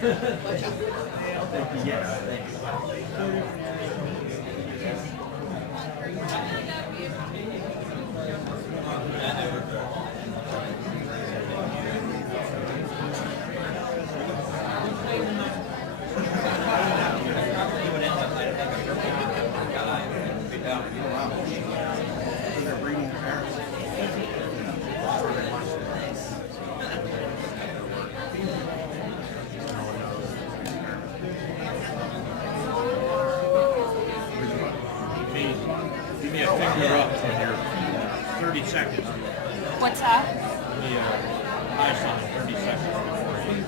Give me a finger up when you're 30 seconds. What's that? Give me a high sign 30 seconds before you.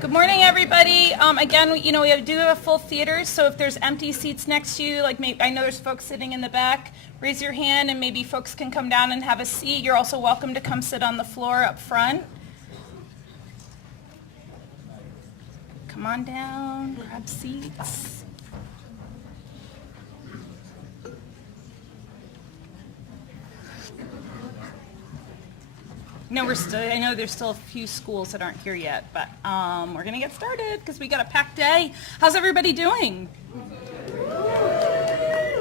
Good morning, everybody. Again, we do have a full theater, so if there's empty seats next to you, like maybe, I know there's folks sitting in the back, raise your hand and maybe folks can come down and have a seat. You're also welcome to come sit on the floor up front. Come on down, grab seats. No, I know there's still a few schools that aren't here yet, but we're going to get started because we got a packed day. How's everybody doing?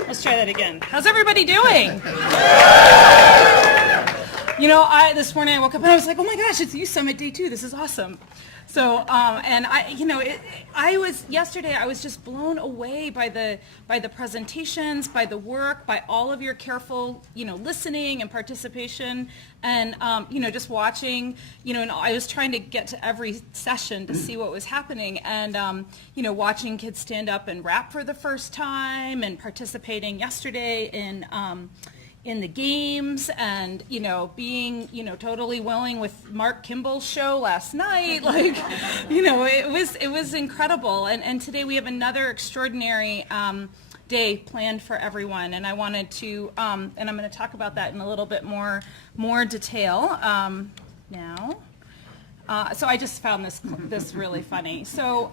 Let's try that again. How's everybody doing? This morning I woke up and I was like, oh my gosh, it's Youth Summit Day 2. This is awesome. So, yesterday I was just blown away by the presentations, by the work, by all of your careful, listening and participation, and, just watching, and I was trying to get to every session to see what was happening, and, watching kids stand up and rap for the first time, and participating yesterday in the games, and being totally willing with Mark Kimball's show last night, it was incredible, and today we have another extraordinary day planned for everyone, and I wanted to and I'm going to talk about that in a little bit more detail now. So I just found this really funny. So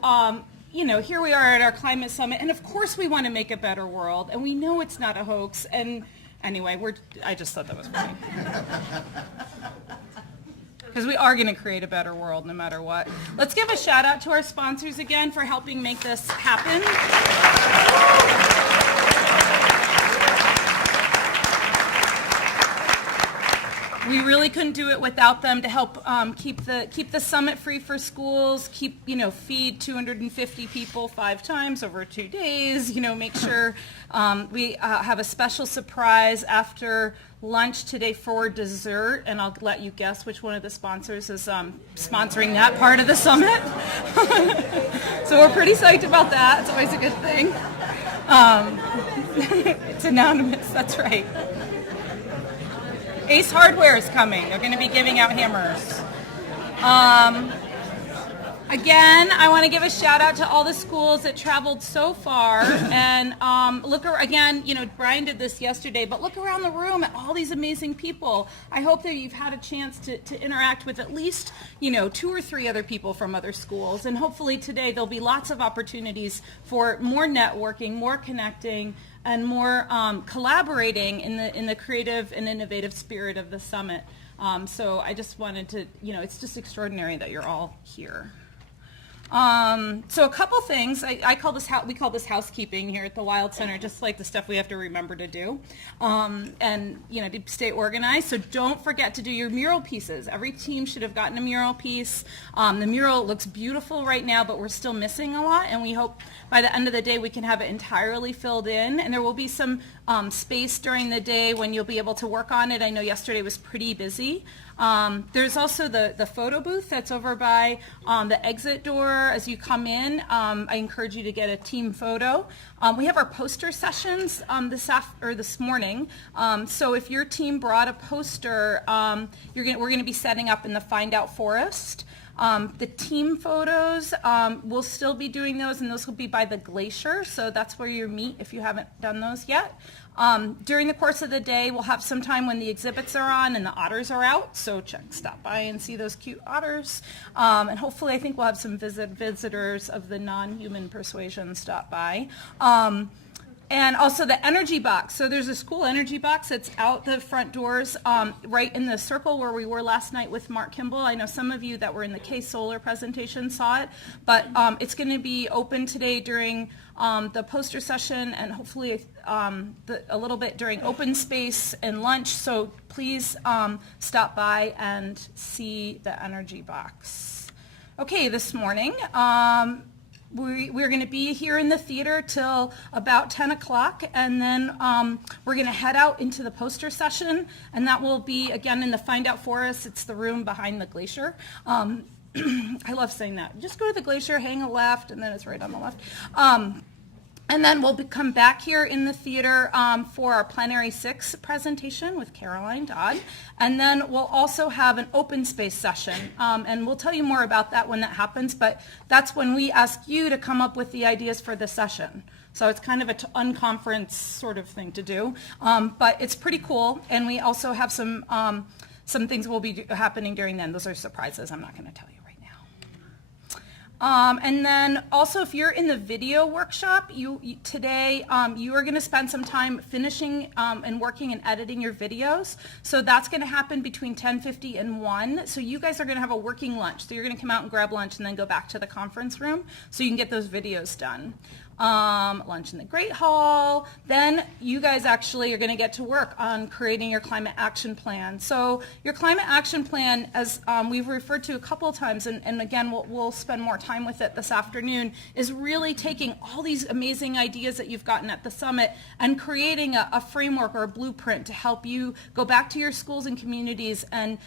here we are at our climate summit, and of course we want to make a better world, and we know it's not a hoax, and anyway, I just thought that was funny. Because we are going to create a better world no matter what. Let's give a shout out to our sponsors again for helping make this happen. We really couldn't do it without them to help keep the summit free for schools, feed 250 people 5 times over 2 days, make sure we have a special surprise after lunch today for dessert, and I'll let you guess which one of the sponsors is sponsoring that part of the summit. So we're pretty psyched about that. It's always a good thing. It's anonymous, that's right. Ace Hardware is coming. They're going to be giving out hammers. Again, I want to give a shout out to all the schools that traveled so far, and again, Brian did this yesterday, but look around the room at all these amazing people. I hope that you've had a chance to interact with at least, 2 or 3 other people from other schools, and hopefully today there'll be lots of opportunities for more networking, more connecting, and more collaborating in the creative and innovative spirit of the summit. So I just wanted to, it's just extraordinary that you're all here. So a couple things. We call this housekeeping here at the Wild Center, just like the stuff we have to remember to do, and to stay organized. So don't forget to do your mural pieces. Every team should have gotten a mural piece. The mural looks beautiful right now, but we're still missing a lot, and we hope by the end of the day we can have it entirely filled in. And there will be some space during the day when you'll be able to work on it. I know yesterday was pretty busy. There's also the photo booth that's over by the exit door as you come in. I encourage you to get a team photo. We have our poster sessions this morning. So if your team brought a poster, we're going to be setting up in the Find Out Forest. The team photos, we'll still be doing those, and those will be by the glacier, so that's where you meet if you haven't done those yet. During the course of the day, we'll have some time when the exhibits are on and the otters are out, so stop by and see those cute otters. And hopefully, I think we'll have some visitors of the non-human persuasion stop by. And also the energy box. So there's a school energy box that's out the front doors, right in the circle where we were last night with Mark Kimball. I know some of you that were in the K-Solar presentation saw it, but it's going to be open today during the poster session and hopefully a little bit during open space and lunch. So please stop by and see the energy box. Okay, this morning, we're going to be here in the theater till about 10 o'clock, and then we're going to head out into the poster session, and that will be, again, in the Find Out Forest. It's the room behind the glacier. I love saying that. Just go to the glacier, hang a left, and then it's right on the left. And then we'll come back here in the theater for our Plenary 6 presentation with Caroline Dodd. And then we'll also have an open space session. And we'll tell you more about that when that happens, but that's when we ask you to come up with the ideas for the session. So it's kind of an unconference sort of thing to do. But it's pretty cool. And we also have some things will be happening during then. Those are surprises. I'm not going to tell you. And then also, if you're in the video workshop, today you are going to spend some time finishing and working and editing your videos. So that's going to happen between 10:50 and 1. So you guys are going to have a working lunch. So you're going to come out and grab lunch and then go back to the conference room so you can get those videos done. Lunch in the Great Hall. Then you guys actually are going to get to work on creating your climate action plan. So your climate action plan, as we've referred to a couple of times, and again, we'll spend more time with it this afternoon, is really taking all these amazing ideas that you've gotten at the summit and creating a framework or a blueprint to help you go back to your schools and communities and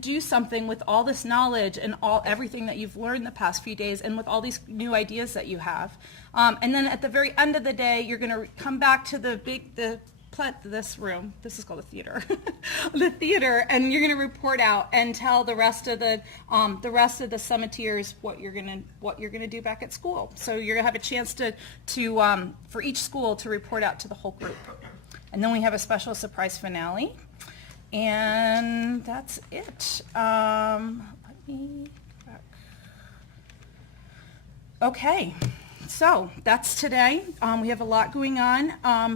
do something with all this knowledge and everything that you've learned the past few days and with all these new ideas that you have. And then at the very end of the day, you're going to come back to this room. This is called a theater, the theater, and you're going to report out and tell the rest of the summiteers what you're going to do back at school. So you're going to have a chance to for each school to report out to the whole group. And then we have a special surprise finale, and that's it. Let me back. Okay. So that's today. We have a lot going on,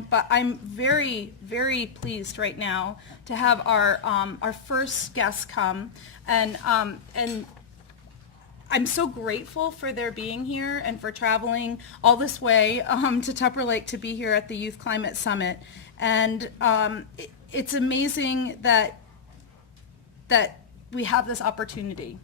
but I'm very, very pleased right now to have our first guest come, and I'm so grateful for their being here and for traveling all this way to Tupper Lake to be here at the Youth Climate Summit. And it's amazing that we have this opportunity.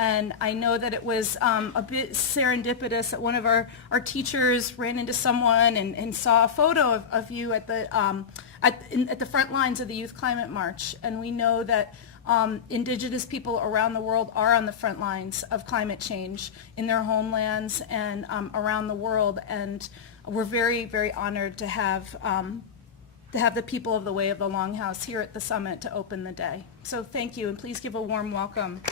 And I know that it was a bit serendipitous that one of our teachers ran into someone and saw a photo of you at the front lines of the Youth Climate March. And we know that Indigenous people around the world are on the front lines of climate change in their homelands and around the world, and we're very, very honored to have the people of the Way of the Longhouse here at the summit to open the day. So thank you, and please give a warm welcome.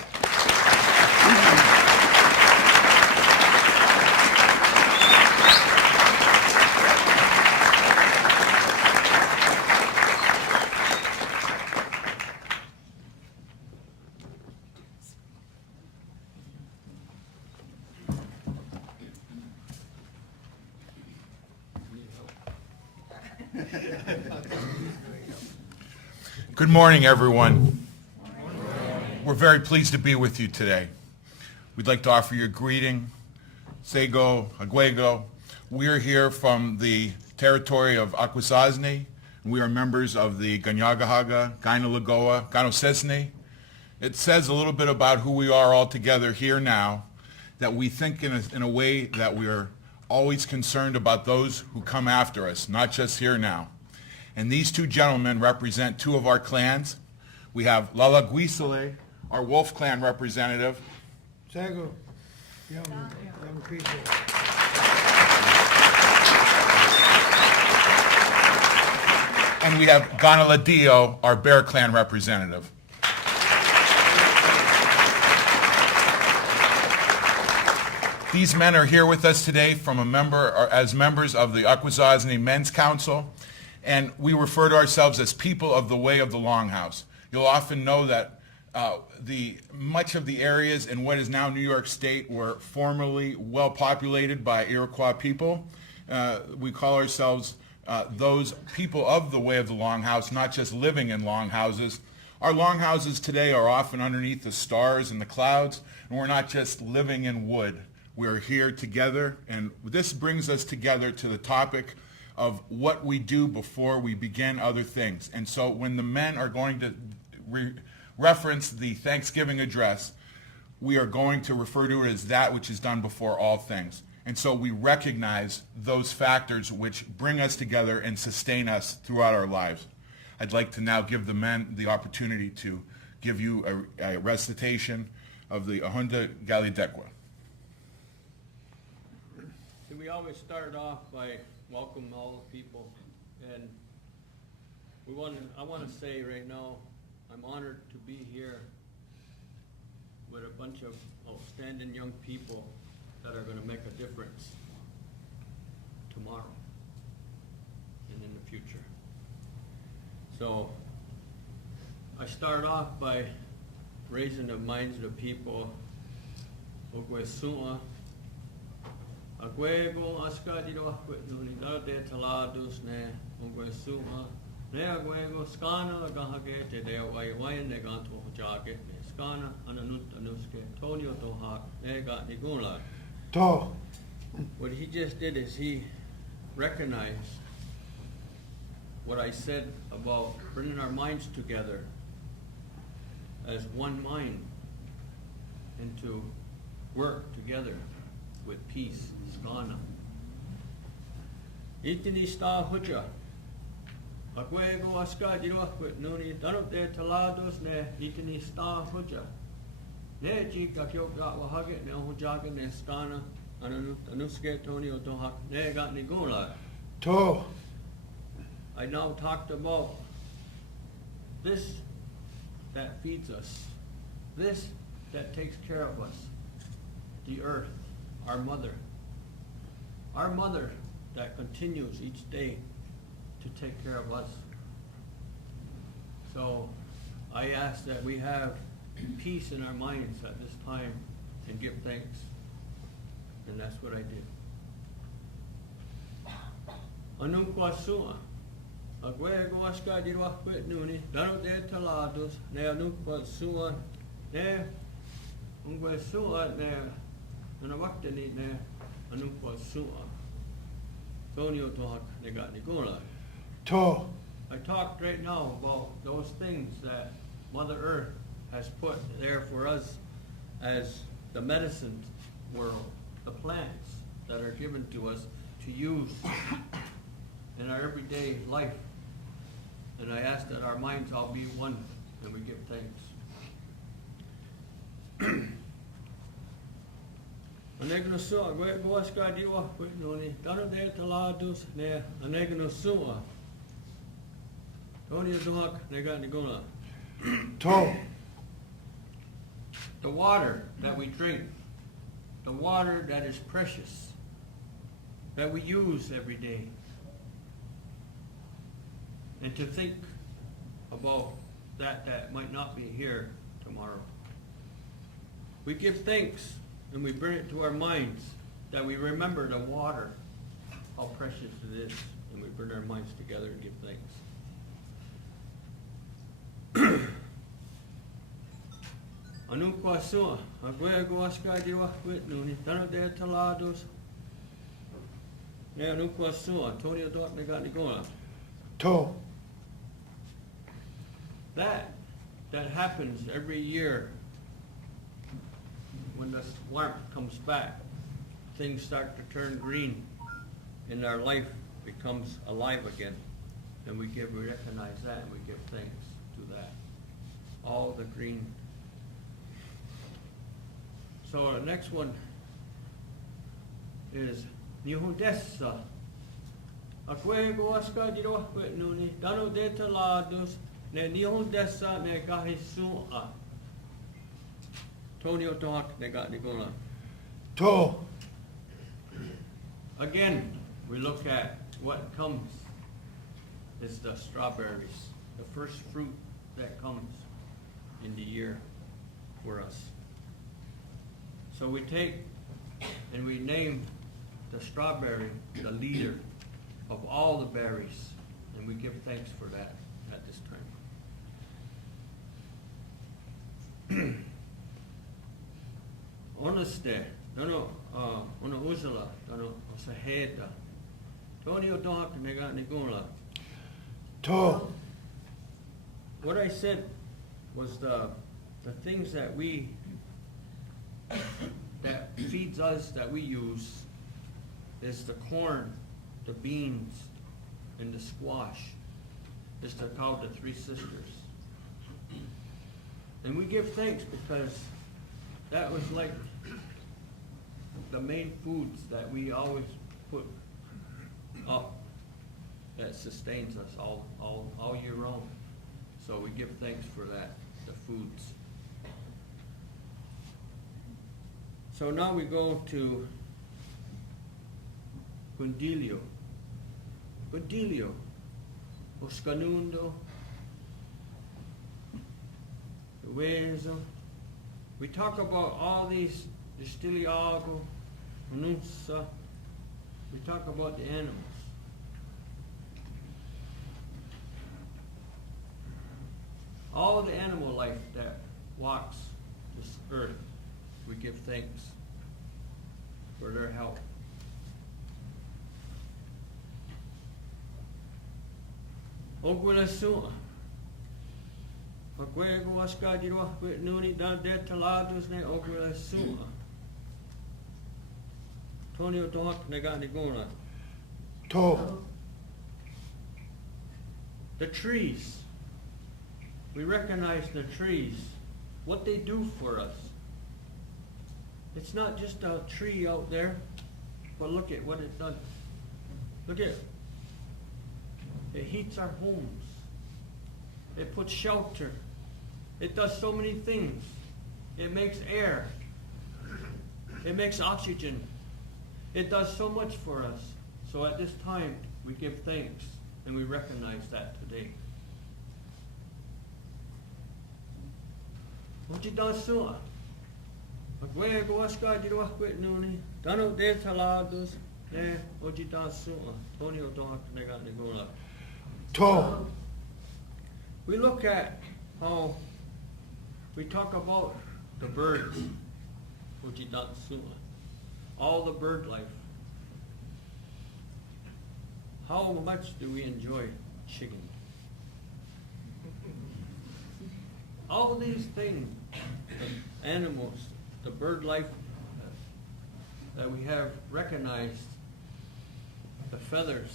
Good morning, everyone. We're very pleased to be with you today. We'd like to offer you a greeting, Sego, Agwego. We're here from the territory of Akwesasne. We are members of the Kanienkehaka, Kaianerehkowa, Kanonhsesne. It says a little bit about who we are all together here now, that we think in a way that we are always concerned about those who come after us, not just here now. And these two gentlemen represent two of our clans. We have Rarahkwisere, our Wolf Clan representative. Sago, young people. And we have Kanaretiio, our Bear Clan representative. These men are here with us today as members of the Akwesasne Men's Council, and we refer to ourselves as people of the Way of the Longhouse. You'll often know that much of the areas in what is now New York State were formerly well populated by Iroquois people. We call ourselves those people of the Way of the Longhouse, not just living in longhouses. Our longhouses today are often underneath the stars and the clouds, and we're not just living in wood. We're here together, and this brings us together to the topic of what we do before we begin other things. And so when the men are going to reference the Thanksgiving address, we are going to refer to it as that which is done before all things. And so we recognize those factors which bring us together and sustain us throughout our lives. I'd like to now give the men the opportunity to give you a recitation of the Anthropocene. We always start off by welcoming all the people, and I want to say right now, I'm honored to be here with a bunch of outstanding young people that are going to make a difference tomorrow and in the future. So I start off by raising the minds of the people. Agwego askadiro akwetnuni darte taladusne ongwesuma ne agwego skana gahagete de waiwain ne ganto jaget ne skana ananut anuske tonio tohak ne got nigula. To. What he just did is he recognized what I said about bringing our minds together as one mind and to work together with peace. Skana. Itini sta huja. Akwego askadiro akwetnuni danote talados ne itini sta huja. Ne jika kyoka wahaget ne hujaga ne skana anuske tonio tohak ne got nigula. To. I now talked about this that feeds us, this that takes care of us, the earth, our mother that continues each day to take care of us. So I ask that we have peace in our minds at this time and give thanks. And that's what I did. Anunkwasua, agwego askadirwa kwetnuni, danote talados, ne anunkwasua, ne ungwesua, ne anawaktani, ne anunkwasua. Tonio tohak ne got nigula. To. I talked right now about those things that Mother Earth has put there for us as the medicine world, the plants that are given to us to use in our everyday life. And I ask that our minds all be one and we give thanks. Aneganusua, Akwesasne, Whitney, Kanaretiio, Ne, Aneganusua. Tony Dohak, Neganigona. To. The water that we drink, the water that is precious, that we use every day. And to think about that might not be here tomorrow. We give thanks and we bring it to our minds that we remember the water, how precious it is, and we bring our minds together and give thanks. Anukwasua, Akwesasne, Whitney, Kanaretiio, Ne, Anukwasua, Tony Neganigona. To. That happens every year when the warmth comes back. Things start to turn green and our life becomes alive again. And we recognize that and we give thanks to that. All the green. So the next one is Nihondessa. Akwesasne, Whitney, Kanaretiio, Ne Nihondessa, Ne Kahisua. Tony Dohak, Neganigona. To. Again, we look at what comes. It's the strawberries, the first fruit that comes in the year for us. So we take and we name the strawberry the leader of all the berries, and we give thanks for that at this time. Honesty, ono uzala, ono osaheda. Tony Dohak, Neganigona. To. What I said was the things that that feeds us, that we use, is the corn, the beans, and the squash. It's called the Three Sisters. And we give thanks because that was like the main foods that we always put up that sustains us all year round. So we give thanks for that, the foods. So now we go to Gundilio. Gundilio, Oscanundo, Uezo. We talk about all these, Distiliago, Manusa. We talk about the animals. All the animal life that walks this earth, we give thanks for their help. Akwesasne, Akwesasne, Whitney, Kanaretiio, Akwesasne. Tony Dohak, Neganigona. To. The trees. We recognize the trees, what they do for us. It's not just a tree out there, but look at what it does. Look at it. It heats our homes. It puts shelter. It does so many things. It makes air. It makes oxygen. It does so much for us. So at this time, we give thanks and we recognize that today. Ojidasua. Akwesasne, Whitney, Kanaretiio, Ne Ojidasua. Tony Dohak, Neganigona. To. We look at how we talk about the birds, Ojidasua, all the bird life. How much do we enjoy chicken? All these things, the animals, the bird life that we have recognized, the feathers,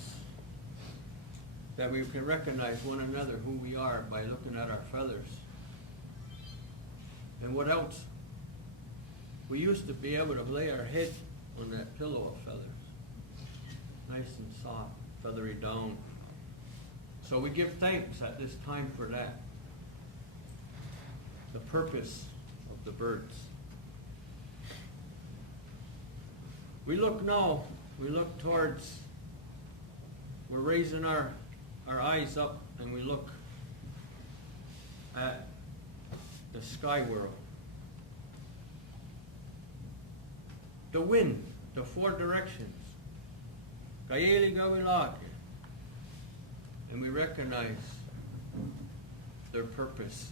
that we can recognize one another, who we are, by looking at our feathers. And what else? We used to be able to lay our head on that pillow of feathers. Nice and soft, feathery down. So we give thanks at this time for that. The purpose of the birds. We look now, we look towards, we're raising our eyes up and we look at the sky world. The wind, the four directions. Kaielikawilake. And we recognize their purpose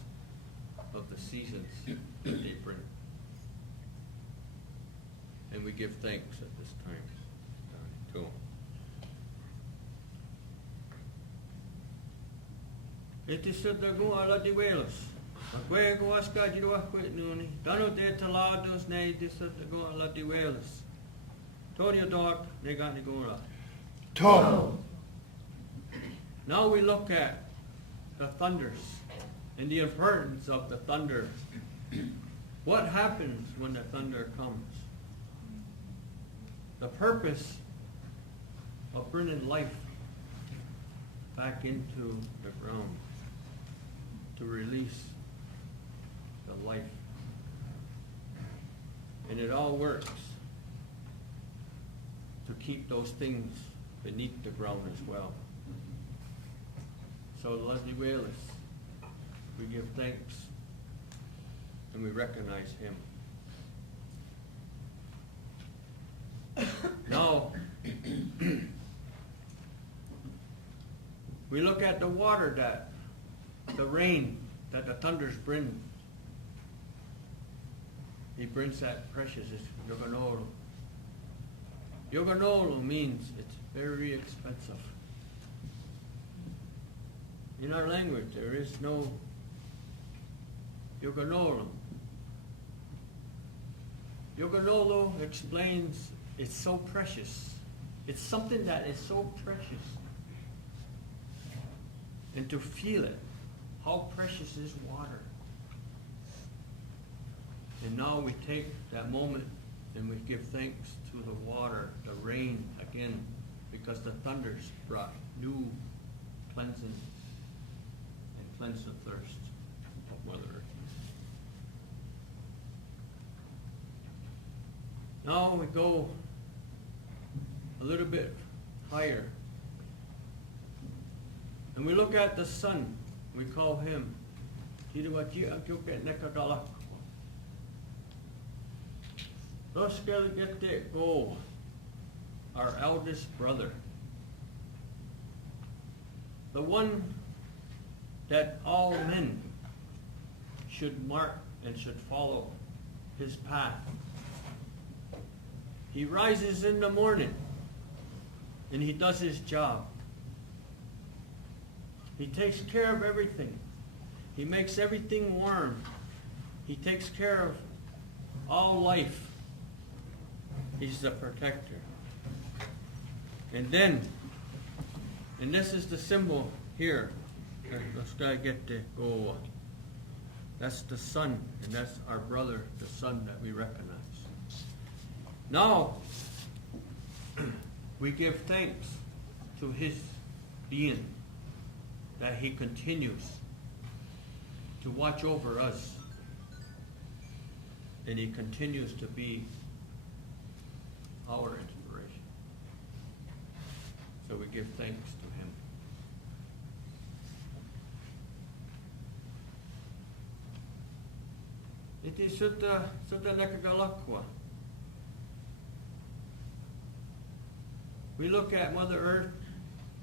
of the seasons that they bring. And we give thanks at this time to them. Iti sutagu ala diwelos. Akwego aska jirwa kwetnuni. Dano de talados ne di sutagu ala diwelos. Torio dog ne got ni gora. To. Now we look at the thunders and the importance of the thunder. What happens when the thunder comes? The purpose of bringing life back into the ground, to release the life. And it all works to keep those things beneath the ground as well. So Leslie Wales, we give thanks and we recognize him. Now, we look at the water that, the rain that the thunders bring. He brings that precious, it's yoganolo. Yoganolo means it's very expensive. In our language, there is no yoganolo. Yoganolo explains it's so precious. It's something that is so precious. And to feel it, how precious is water. And now we take that moment and we give thanks to the water, the rain again, because the thunders brought new cleansing and cleanse the thirst of Mother Earth. Now we go a little bit higher. And we look at the sun. We call him Kanienkehaka. Rarahkwisere, our eldest brother. The one that all men should mark and should follow his path. He rises in the morning and he does his job. He takes care of everything. He makes everything warm. He takes care of all life. He's the protector. And then, and this is the symbol here. Let's get to go. That's the sun, and that's our brother, the sun that we recognize. Now, we give thanks to his being, that he continues to watch over us, and he continues to be our inspiration. So we give thanks to him. Iti sutta nekagalakwa. We look at Mother Earth,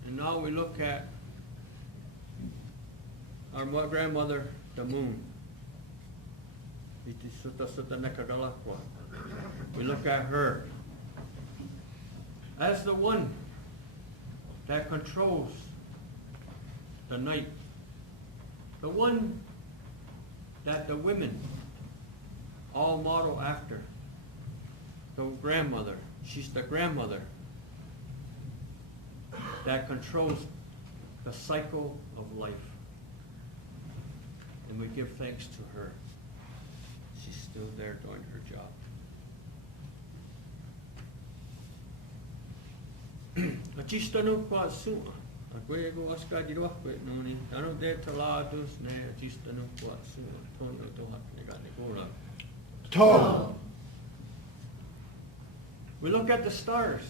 and now we look at our grandmother, the moon. Iti sutta nekagalakwa. We look at her as the one that controls the night, the one that the women all model after. The grandmother, she's the grandmother that controls the cycle of life. And we give thanks to her. She's still there doing her job. Achistanukwatsua. Akwesasne. Kanonhsesne. Achistanukwatsua. Ateronhiatakon. To. We look at the stars,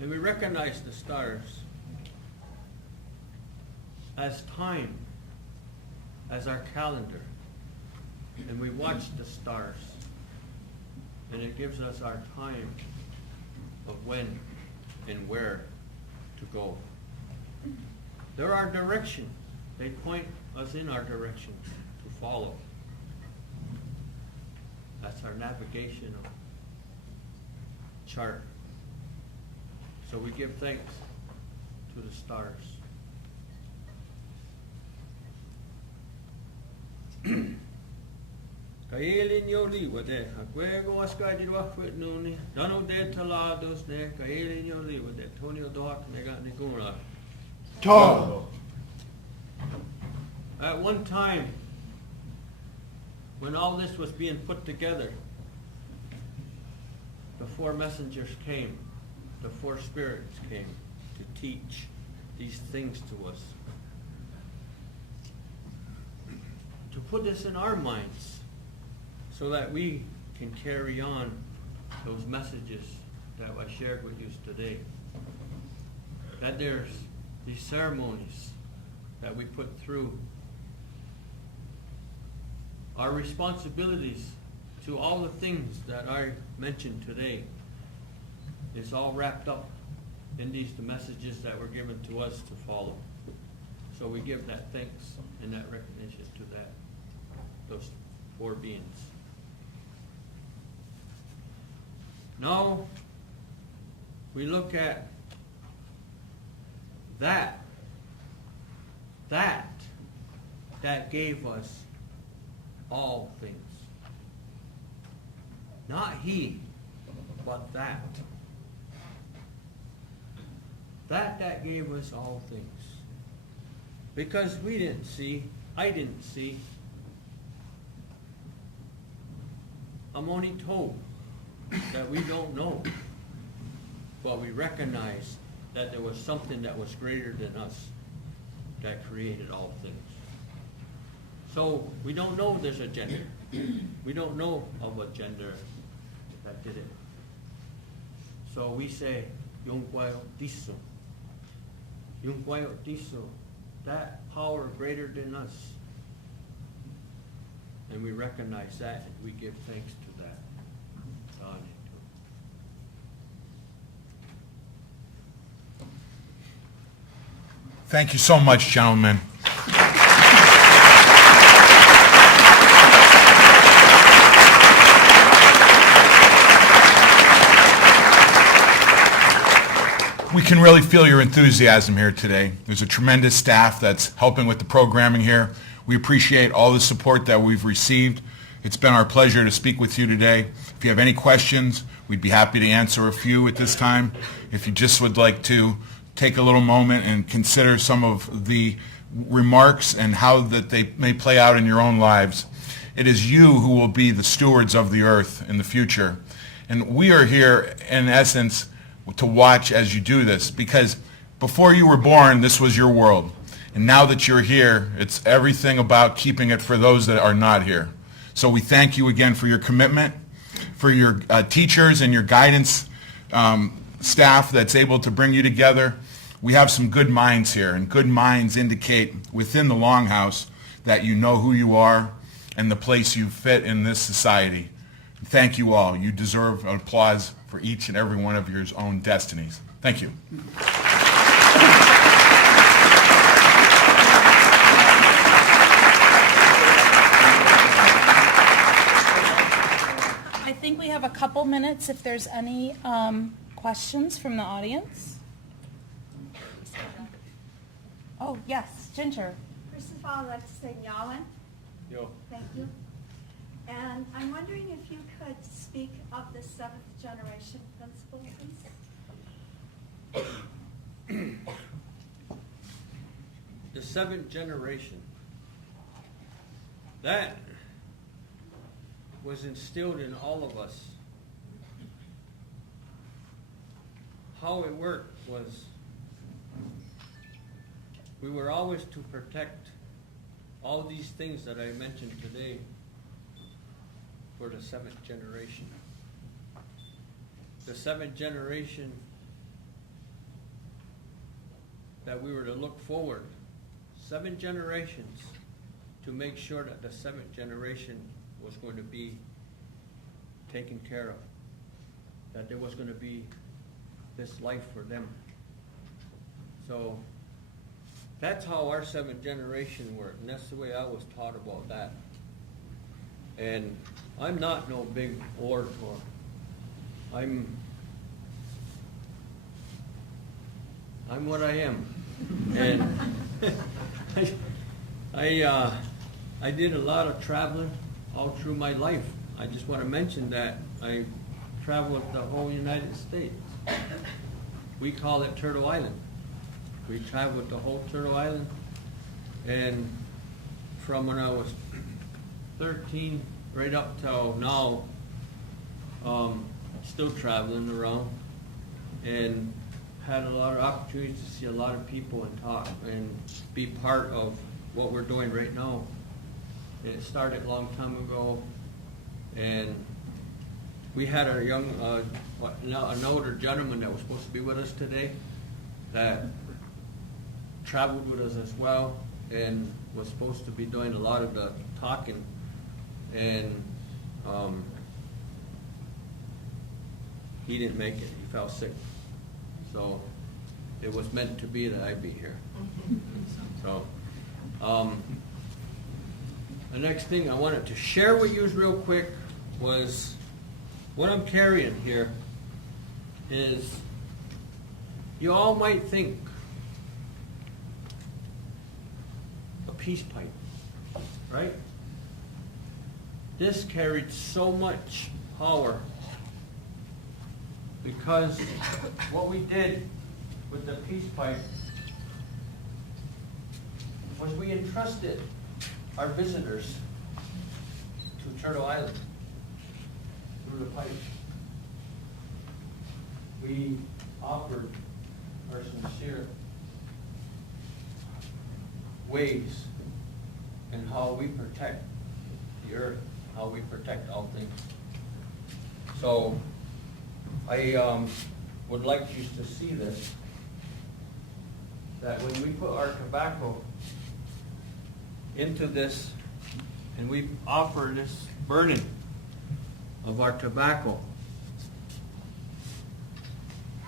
and we recognize the stars as time, as our calendar, and we watch the stars, and it gives us our time of when and where to go. They're our direction. They point us in our direction to follow. That's our navigational chart. So we give thanks to the stars. Kaianerehkowa de Akwesasne. Dano de talados ne Kaianerehkowa de Ateronhiatakon. To. At one time, when all this was being put together, the four messengers came, the four spirits came to teach these things to us, to put this in our minds so that we can carry on those messages that I shared with you today. That there's these ceremonies that we put through, our responsibilities to all the things that I mentioned today is all wrapped up in the messages that were given to us to follow. So we give that thanks and that recognition to those four beings. Now we look at that gave us all things. Not he, but that. That gave us all things. Because we didn't see, I didn't see. I'm only told that we don't know. But we recognize that there was something that was greater than us that created all things. So we don't know there's a gender. We don't know of a gender that did it. So we say, Yungwayotiso. Yungwayotiso. That power greater than us. And we recognize that and we give thanks to that. Thank you so much, gentlemen. We can really feel your enthusiasm here today. There's a tremendous staff that's helping with the programming here. We appreciate all the support that we've received. It's been our pleasure to speak with you today. If you have any questions, we'd be happy to answer a few at this time. If you just would like to take a little moment and consider some of the remarks and how that they may play out in your own lives. It is you who will be the stewards of the earth in the future. And we are here, in essence, to watch as you do this, because before you were born, this was your world. And now that you're here, it's everything about keeping it for those that are not here. So we thank you again for your commitment, for your teachers and your guidance staff that's able to bring you together. We have some good minds here, and good minds indicate within the Longhouse that you know who you are and the place you fit in this society. Thank you all. You deserve an applause for each and every one of your own destinies. Thank you. I think we have a couple minutes if there's any questions from the audience. Oh, yes, Ginger. First of all, I'd like to say Nyalan. Yo. Thank you. And I'm wondering if you could speak of the seventh generation principle, please. The seventh generation. That was instilled in all of us. how it worked was we were always to protect all these things that I mentioned today for the 7th generation. The 7th generation that we were to look forward, 7 generations, to make sure that the 7th generation was going to be taken care of, that there was going to be this life for them. So that's how our 7th generation worked, and that's the way I was taught about that. And I'm not no big orator. I'm what I am. And I did a lot of traveling all through my life. I just want to mention that I traveled the whole United States. We call it Turtle Island. We traveled the whole Turtle Island, and from when I was 13 right up till now, still traveling around, and had a lot of opportunities to see a lot of people and talk and be part of what we're doing right now. And it started a long time ago, and we had a young, an older gentleman that was supposed to be with us today that traveled with us as well and was supposed to be doing a lot of the talking, and he didn't make it. He fell sick. So it was meant to be that I be here. So the next thing I wanted to share with you real quick was what I'm carrying here is, you all might think a peace pipe, right? This carried so much power because what we did with the peace pipe was we entrusted our visitors to Turtle Island through the pipe. We offered our sincere ways and how we protect the earth, how we protect all things. So I would like you to see this, that when we put our tobacco into this and we offer this burning of our tobacco,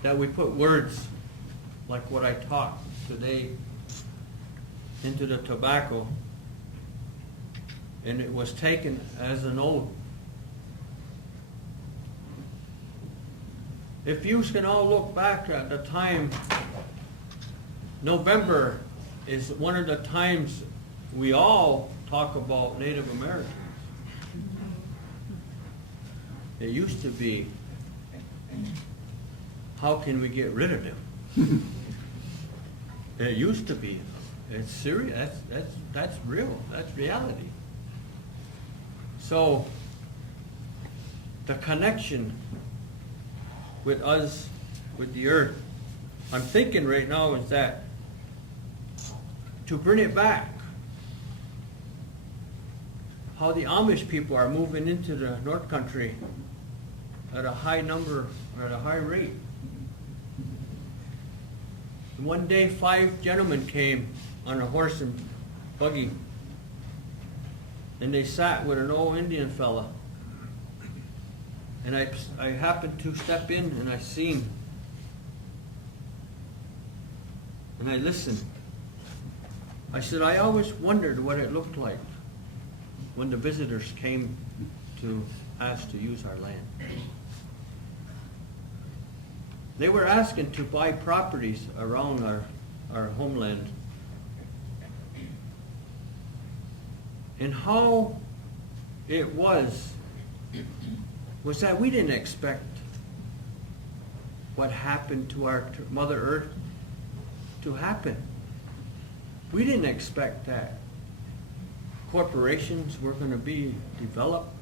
that we put words like what I taught today into the tobacco, and it was taken as an oath. If you can all look back at the time, November is one of the times we all talk about Native Americans. It used to be, how can we get rid of them? It used to be. It's serious. That's real. That's reality. So the connection with us, with the earth, I'm thinking right now is that to bring it back, how the Amish people are moving into the North Country at a high number, or at a high rate. One day 5 gentlemen came on a horse and buggy, and they sat with an old Indian fella. And I happened to step in and I seen, and I listened. I said, I always wondered what it looked like when the visitors came to ask to use our land. They were asking to buy properties around our homeland. And how it was that we didn't expect what happened to our Mother Earth to happen. We didn't expect that corporations were going to be developed,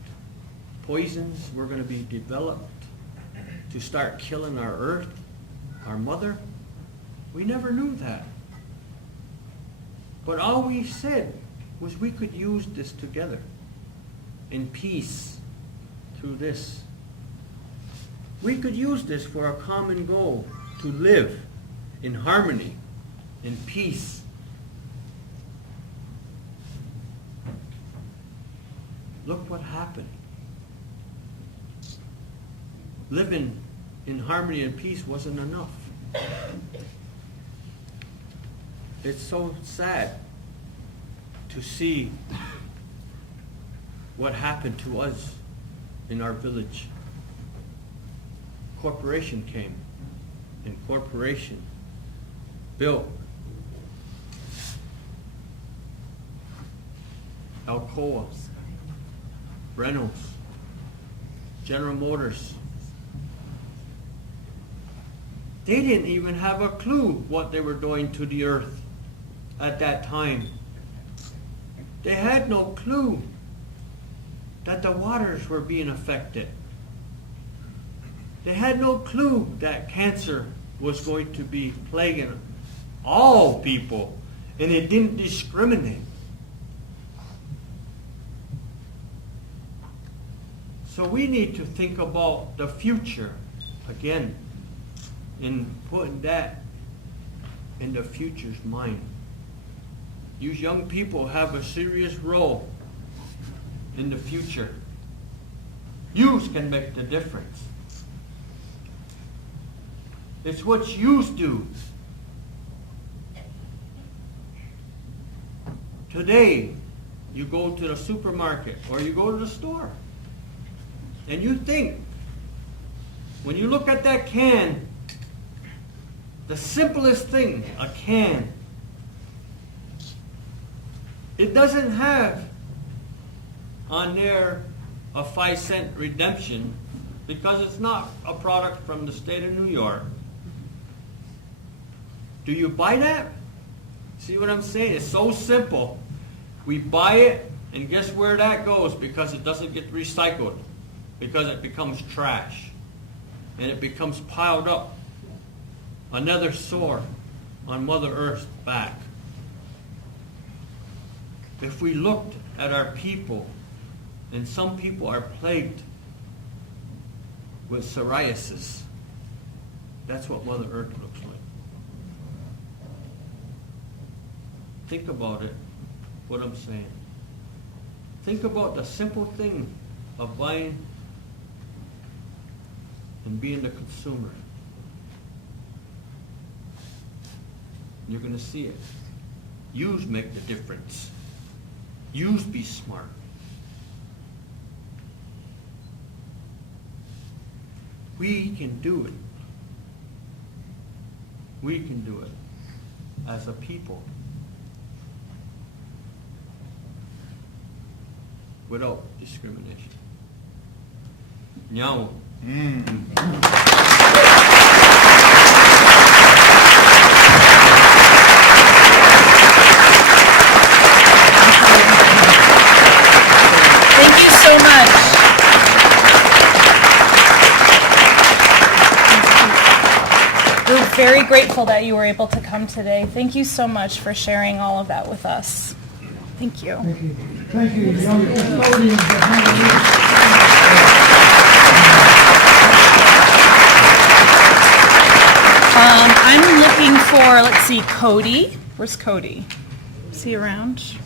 poisons were going to be developed to start killing our earth. our mother? We never knew that. But all we said was we could use this together in peace through this. We could use this for a common goal, to live in harmony, in peace. Look what happened. Living in harmony and peace wasn't enough. It's so sad to see what happened to us in our village. Corporation came, and corporation built Alcoa, Reynolds, General Motors. They didn't even have a clue what they were doing to the earth at that time. They had no clue that the waters were being affected. They had no clue that cancer was going to be plaguing all people, and it didn't discriminate. So we need to think about the future again, in putting that in the future's mind. You young people have a serious role in the future. You can make the difference. It's what you do. Today, you go to the supermarket or you go to the store, and you think, when you look at that can, the simplest thing, a can, it doesn't have on there a 5-cent redemption because it's not a product from the state of New York. Do you buy that? See what I'm saying? It's so simple. We buy it, and guess where that goes? Because it doesn't get recycled. Because it becomes trash. And it becomes piled up. Another sore on Mother Earth's back. If we looked at our people, and some people are plagued with psoriasis, that's what Mother Earth looks like. Think about it, what I'm saying. Think about the simple thing of buying and being the consumer. You're going to see it. Yous make the difference. Yous be smart. We can do it. We can do it as a people without discrimination. Nyawo. Thank you so much. We're very grateful that you were able to come today. Thank you so much for sharing all of that with us. Thank you. Thank you. Thank you, young custodians behind I'm looking for, let's see, Cody. Where's Cody? Is he around?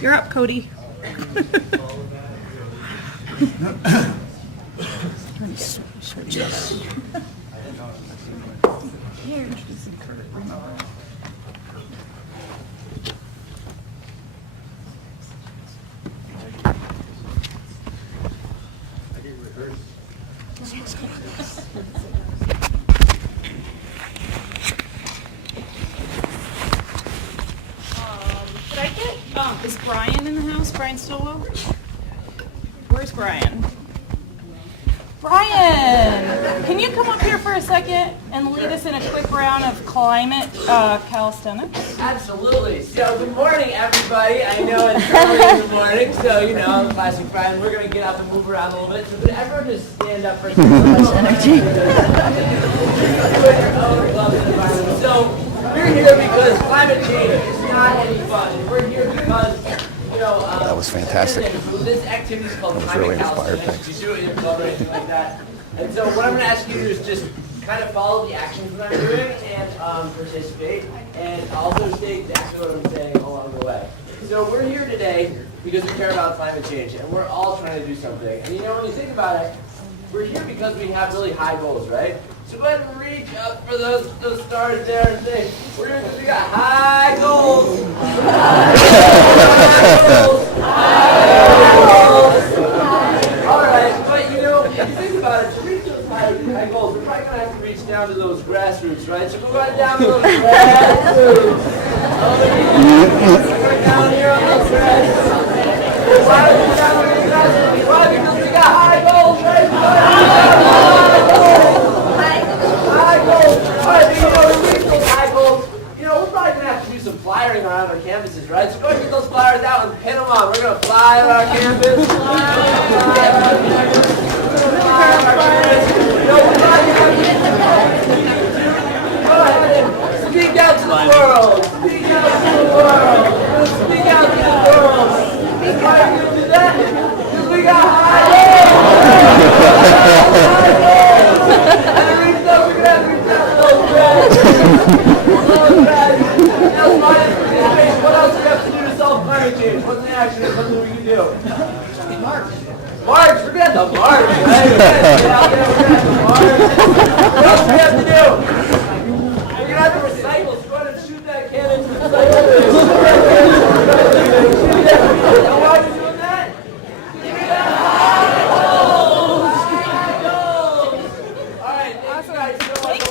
You're up, Cody. Here, introducing Curt. Could I get, is Brian in the house? Brian Stillwell? Where's Brian? Brian, can you come up here for a second and lead us in a quick round of climate calisthenics? Absolutely. So good morning, everybody. I know it's early in the morning, so you know, classic Brian. We're gonna get out and move around a little bit. So could everyone just stand up for so much energy? climate change is not any fun. And we're here because, That was fantastic. This activity is called That was really climate inspired, calisthenics. You do it in club or anything like that. And so what I'm going to ask you to do is just kind of follow the actions that I'm doing and participate, and also state exactly what I'm saying along the way. So we're here today because we care about climate change, and we're all trying to do something. And when you think about it, we're here because we have really high goals, right? So go ahead and reach up for those stars there and say, we're here because we got high goals. High goals. High goals. All right, but if you think about it, to reach those high goals, we're probably going to have to reach down to those grassroots, right? So go right down to those grassroots. Right down here on those grassroots. Why are we down on those grassroots? Why? Because we got high goals, right? High goals. All right, to reach those high goals, we're probably going to have to do some flyering around our campuses, right? So go ahead and get those flyers out and pin them on. We're going to fly on our campus. Fly on our campus. Fly on our campus. We're probably going to have to go ahead and speak out to the world. Speak out to the world. Speak out to the world. Why are you going to do that? Because we got high goals. High goals. And to reach those, we're going to have to reach out to those graduates. What else do we have to do to solve climate change? What's the action? Something we can do? March. We're going to have to march, right? We're going to get out there. We're going to have to march. What else do we have to do? We're going to have to recycle. So go ahead and shoot that cannon to recycle. And why are we doing that? Give me that high goals. High goals. All right, thank you guys so much.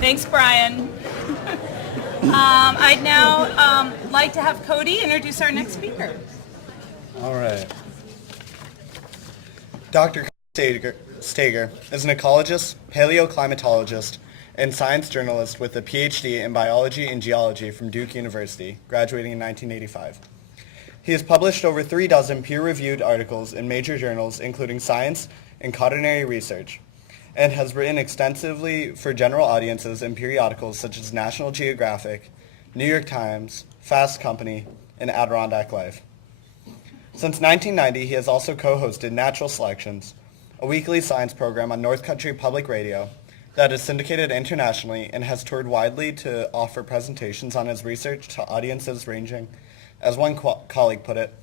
Thanks, Brian. I'd now like to have Cody introduce our next speaker. All right. Dr. Steger is an ecologist, paleoclimatologist, and science journalist with a PhD in biology and geology from Duke University, graduating in 1985. He has published over 36 peer-reviewed articles in major journals, including Science and Quaternary Research, and has written extensively for general audiences in periodicals such as National Geographic, New York Times, Fast Company, and Adirondack Life. Since 1990, he has also co-hosted Natural Selections, a weekly science program on North Country Public Radio that is syndicated internationally and has toured widely to offer presentations on his research to audiences ranging, as one colleague put it,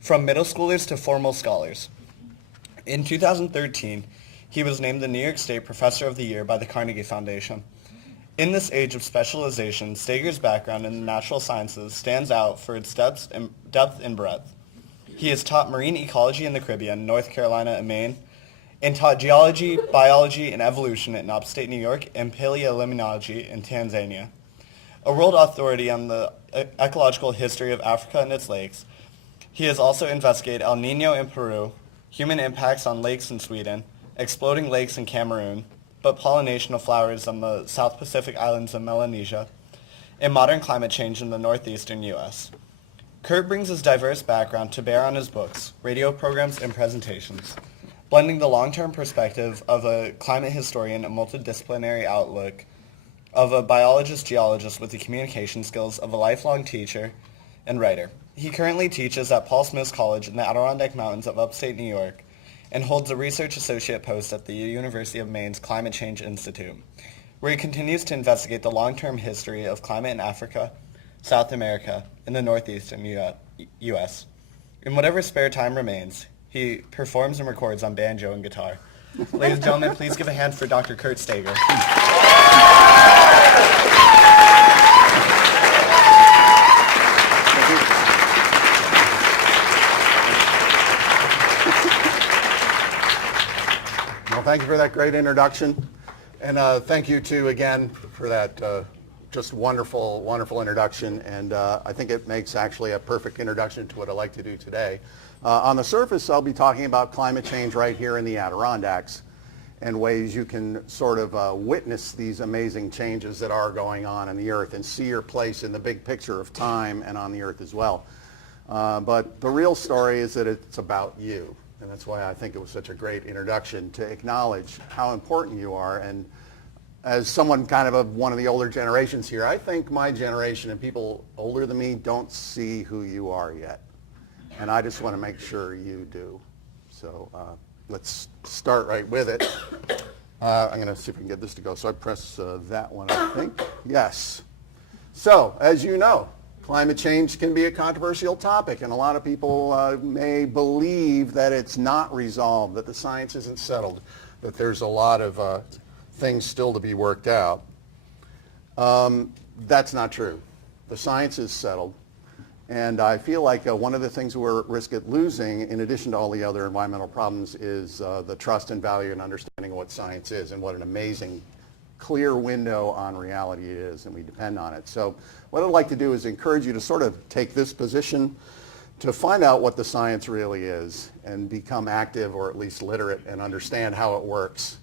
from middle schoolers to formal scholars. In 2013, he was named the New York State Professor of the Year by the Carnegie Foundation. In this age of specialization, Steger's background in the natural sciences stands out for its depth and breadth. He has taught marine ecology in the Caribbean, North Carolina, and Maine, and taught geology, biology, and evolution in upstate New York and paleolimnology in Tanzania. A world authority on the ecological history of Africa and its lakes, he has also investigated El Niño in Peru, human impacts on lakes in Sweden, exploding lakes in Cameroon, but pollination of flowers on the South Pacific islands of Melanesia, and modern climate change in the northeastern U.S. Curt brings his diverse background to bear on his books, radio programs, and presentations, blending the long-term perspective of a climate historian and multidisciplinary outlook of a biologist-geologist with the communication skills of a lifelong teacher and writer. He currently teaches at Paul Smith College in the Adirondack Mountains of upstate New York and holds a research associate post at the University of Maine's Climate Change Institute, where he continues to investigate the long-term history of climate in Africa, South America, and the northeastern U.S. In whatever spare time remains, he performs and records on banjo and guitar. Ladies and gentlemen, please give a hand for Dr. Curt Steger. Well, thank you for that great introduction. And thank you, too, again, for that just wonderful, wonderful introduction. And I think it makes actually a perfect introduction to what I'd like to do today. On the surface, I'll be talking about climate change right here in the Adirondacks and ways you can sort of witness these amazing changes that are going on in the earth and see your place in the big picture of time and on the earth as well. But the real story is that it's about you. And that's why I think it was such a great introduction to acknowledge how important you are. And as someone kind of one of the older generations here, I think my generation and people older than me don't see who you are yet. And I just want to make sure you do. So let's start right with it. I'm going to see if we can get this to go. So I press that one, I think. Yes. So, as you know, climate change can be a controversial topic, and a lot of people may believe that it's not resolved, that the science isn't settled, that there's a lot of things still to be worked out. That's not true. The science is settled, and I feel like one of the things we're at risk at losing, in addition to all the other environmental problems, is the trust and value and understanding of what science is and what an amazing clear window on reality it is, and we depend on it. So what I'd like to do is encourage you to sort of take this position to find out what the science really is and become active or at least literate and understand how it works.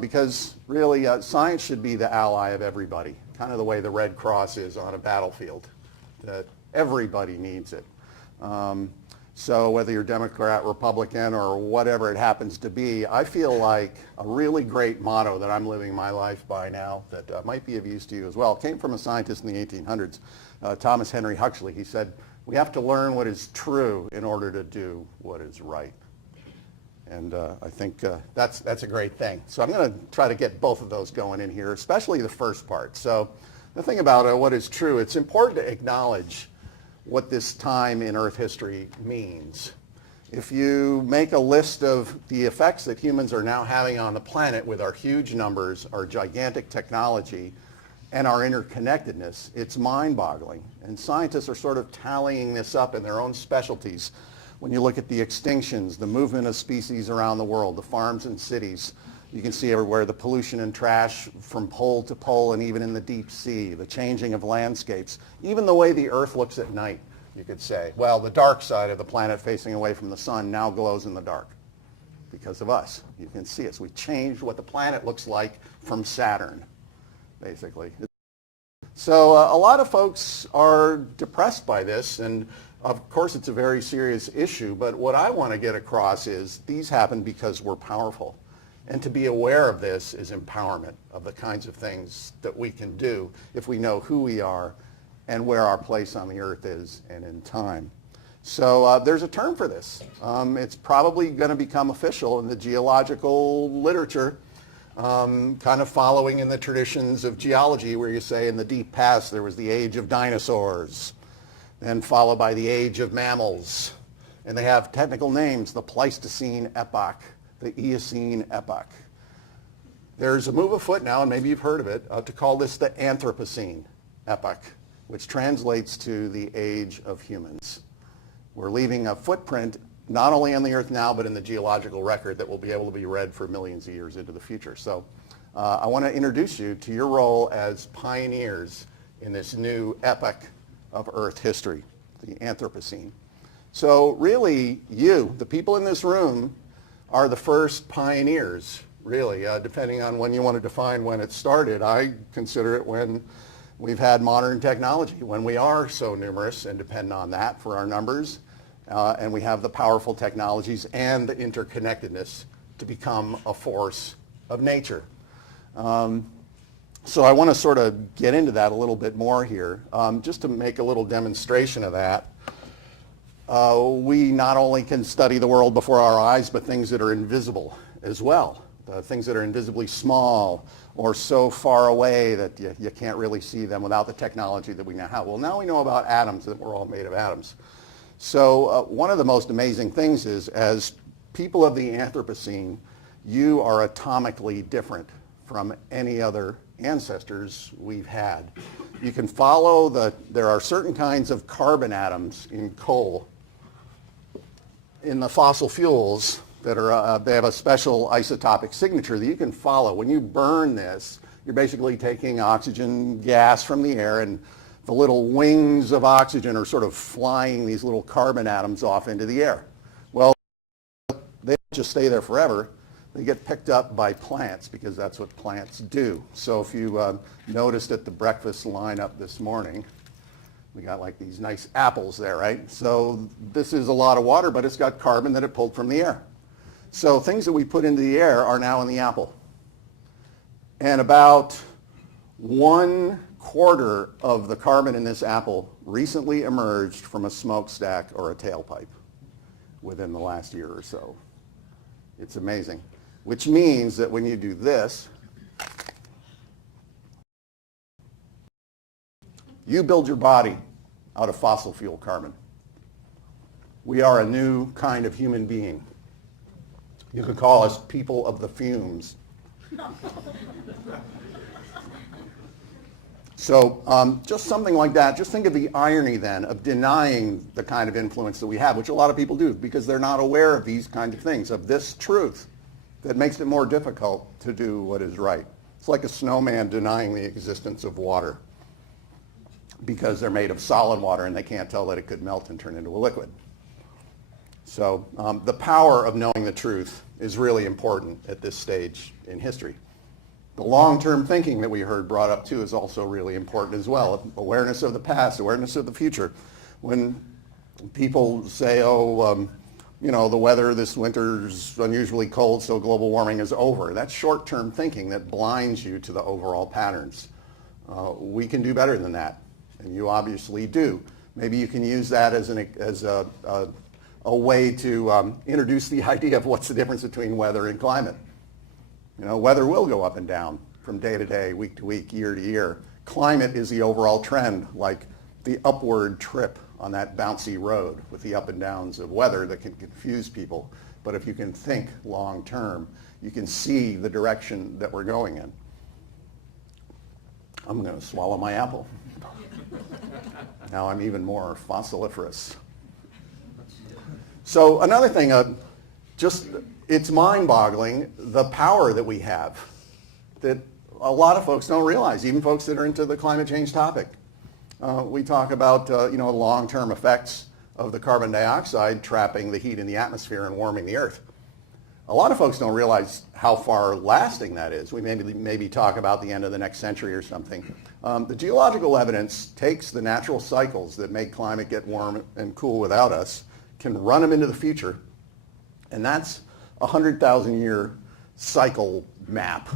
Because really science should be the ally of everybody, kind of the way the Red Cross is on a battlefield, that everybody needs it. So whether you're Democrat, Republican, or whatever it happens to be, I feel like a really great motto that I'm living my life by now that might be of use to you as well came from a scientist in the 1800s, Thomas Henry Huxley. He said, we have to learn what is true in order to do what is right. And I think that's a great thing. So I'm going to try to get both of those going in here, especially the first part. So the thing about what is true, it's important to acknowledge what this time in Earth history means. If you make a list of the effects that humans are now having on the planet with our huge numbers, our gigantic technology, and our interconnectedness, it's mind-boggling. And scientists are sort of tallying this up in their own specialties. When you look at the extinctions, the movement of species around the world, the farms and cities, you can see everywhere the pollution and trash from pole to pole and even in the deep sea, the changing of landscapes, even the way the Earth looks at night, you could say. Well, the dark side of the planet facing away from the sun now glows in the dark because of us. You can see us. We changed what the planet looks like from Saturn, basically. So a lot of folks are depressed by this, and of course it's a very serious issue, but what I want to get across is these happen because we're powerful. And to be aware of this is empowerment of the kinds of things that we can do if we know who we are and where our place on the earth is and in time. So there's a term for this. It's probably going to become official in the geological literature, kind of following in the traditions of geology where you say in the deep past there was the age of dinosaurs, then followed by the age of mammals. And they have technical names, the Pleistocene epoch, the Eocene epoch. There's a move afoot now, and maybe you've heard of it, to call this the Anthropocene epoch, which translates to the age of humans. We're leaving a footprint not only on the earth now, but in the geological record that will be able to be read for millions of years into the future. So I want to introduce you to your role as pioneers in this new epoch of Earth history, the Anthropocene. So really, you, the people in this room, are the first pioneers, really, depending on when you want to define when it started. I consider it when we've had modern technology, when we are so numerous and depend on that for our numbers, and we have the powerful technologies and the interconnectedness to become a force of nature. So I want to sort of get into that a little bit more here, just to make a little demonstration of that. We not only can study the world before our eyes, but things that are invisible as well. Things that are invisibly small or so far away that you can't really see them without the technology that we now have. Well, now we know about atoms, that we're all made of atoms. So one of the most amazing things is, as people of the Anthropocene, you are atomically different from any other ancestors we've had. You can follow there are certain kinds of carbon atoms in coal, in the fossil fuels that are, they have a special isotopic signature that you can follow. When you burn this, you're basically taking oxygen gas from the air, and the little wings of oxygen are sort of flying these little carbon atoms off into the air. Well, they don't just stay there forever. They get picked up by plants because that's what plants do. So if you noticed at the breakfast lineup this morning, We got like these nice apples there, right? So this is a lot of water, but it's got carbon that it pulled from the air. So things that we put into the air are now in the apple. And about 1/4 of the carbon in this apple recently emerged from a smokestack or a tailpipe within the last year or so. It's amazing. Which means that when you do this, you build your body out of fossil fuel carbon. We are a new kind of human being. You could call us people of the fumes. So just something like that. Just think of the irony then of denying the kind of influence that we have, which a lot of people do because they're not aware of these kinds of things, of this truth that makes it more difficult to do what is right. It's like a snowman denying the existence of water because they're made of solid water and they can't tell that it could melt and turn into a liquid. So the power of knowing the truth is really important at this stage in history. The long-term thinking that we heard brought up too is also really important as well. Awareness of the past, awareness of the future. When people say, the weather this winter's unusually cold, so global warming is over. That's short-term thinking that blinds you to the overall patterns. We can do better than that, and you obviously do. Maybe you can use that as a way to introduce the idea of what's the difference between weather and climate. Weather will go up and down from day to day, week to week, year to year. Climate is the overall trend, like the upward trip on that bouncy road with the up and downs of weather that can confuse people. But if you can think long term, you can see the direction that we're going in. I'm going to swallow my apple. Now I'm even more fossiliferous. So another thing, it's mind-boggling the power that we have that a lot of folks don't realize, even folks that are into the climate change topic. We talk about long-term effects of the carbon dioxide trapping the heat in the atmosphere and warming the earth. A lot of folks don't realize how far lasting that is. We maybe talk about the end of the next century or something. The geological evidence takes the natural cycles that make climate get warm and cool without us, can run them into the future, and that's a 100,000-year cycle map.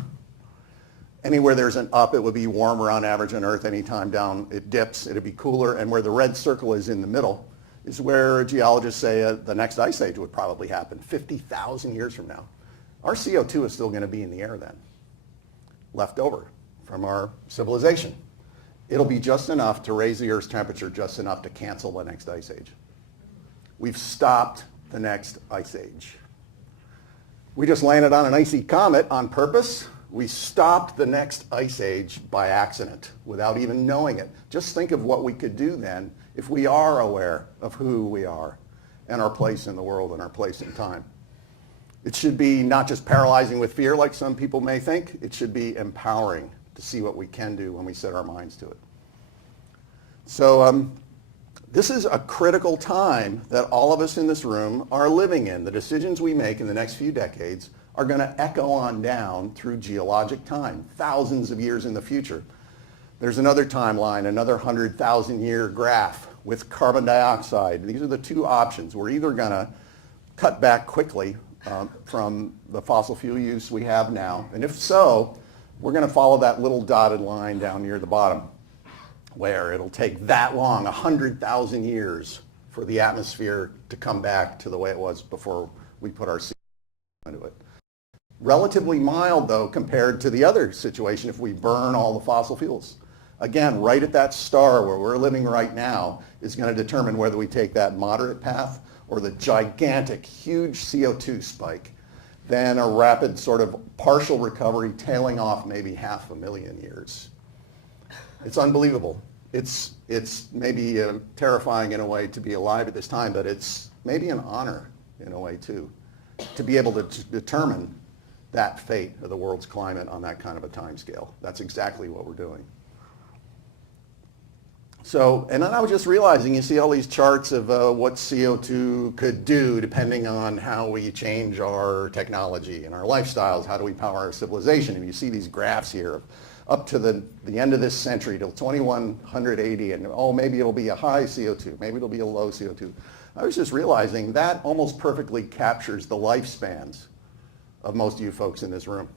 Anywhere there's an up, it would be warmer on average on Earth. Anytime down, it dips, it'd be cooler. And where the red circle is in the middle is where geologists say the next ice age would probably happen 50,000 years from now. Our CO2 is still going to be in the air then, left over from our civilization. It'll be just enough to raise the Earth's temperature, just enough to cancel the next ice age. We've stopped the next ice age. We just landed on an icy comet on purpose. We stopped the next ice age by accident without even knowing it. Just think of what we could do then if we are aware of who we are and our place in the world and our place in time. It should be not just paralyzing with fear like some people may think. It should be empowering to see what we can do when we set our minds to it. So this is a critical time that all of us in this room are living in. The decisions we make in the next few decades are going to echo on down through geologic time, thousands of years in the future. There's another timeline, another 100,000-year graph with carbon dioxide. These are the two options. We're either going to cut back quickly from the fossil fuel use we have now, and if so, we're going to follow that little dotted line down near the bottom, where it'll take that long, 100,000 years, for the atmosphere to come back to the way it was before we put our CO2 into it. Relatively mild, though, compared to the other situation if we burn all the fossil fuels. Again, right at that star where we're living right now is going to determine whether we take that moderate path or the gigantic, huge CO2 spike, then a rapid sort of partial recovery tailing off maybe 500,000 years. It's unbelievable. It's maybe terrifying in a way to be alive at this time, but it's maybe an honor in a way too, to be able to determine that fate of the world's climate on that kind of a time scale. That's exactly what we're doing. So, and then I was just realizing, you see all these charts of what CO2 could do depending on how we change our technology and our lifestyles. How do we power our civilization? And you see these graphs here up to the end of this century till 2180, and oh, maybe it'll be a high CO2, maybe it'll be a low CO2. I was just realizing that almost perfectly captures the lifespans of most of you folks in this room.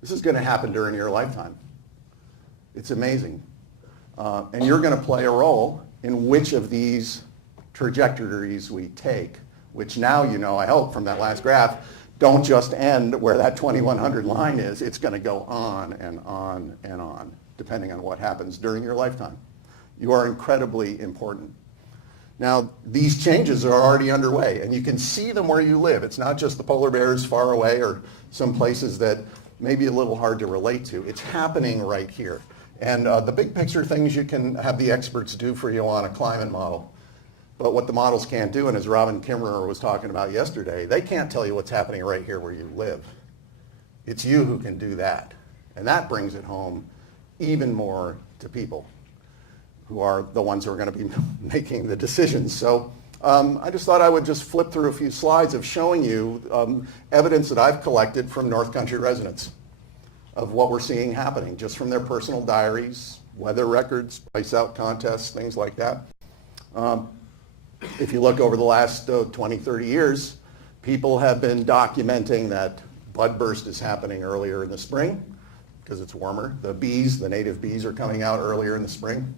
This is going to happen during your lifetime. It's amazing. And you're going to play a role in which of these trajectories we take, which now you know, I hope, from that last graph, don't just end where that 2100 line is. It's going to go on and on and on, depending on what happens during your lifetime. You are incredibly important. Now, these changes are already underway, and you can see them where you live. It's not just the polar bears far away or some places that may be a little hard to relate to. It's happening right here. And the big picture things you can have the experts do for you on a climate model. But what the models can't do, and as Robin Kimmerer was talking about yesterday, they can't tell you what's happening right here where you live. It's you who can do that. And that brings it home even more to people who are the ones who are going to be making the decisions. So I just thought I would just flip through a few slides of showing you evidence that I've collected from North Country residents of what we're seeing happening, just from their personal diaries, weather records, ice out contests, things like that. If you look over the last 20, 30 years, people have been documenting that bud burst is happening earlier in the spring because it's warmer. The bees, the native bees, are coming out earlier in the spring.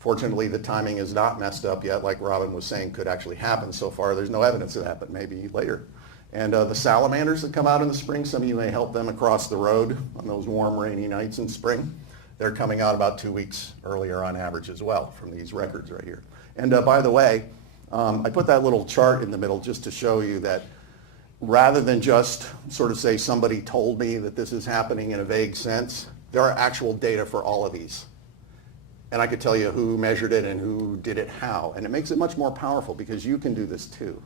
Fortunately, the timing is not messed up yet, like Robin was saying could actually happen so far. There's no evidence of that, but maybe later. And the salamanders that come out in the spring, some of you may help them across the road on those warm, rainy nights in spring. They're coming out about 2 weeks earlier on average as well from these records right here. And by the way, I put that little chart in the middle just to show you that rather than just sort of say somebody told me that this is happening in a vague sense, there are actual data for all of these. And I could tell you who measured it and who did it how. And it makes it much more powerful because you can do this too.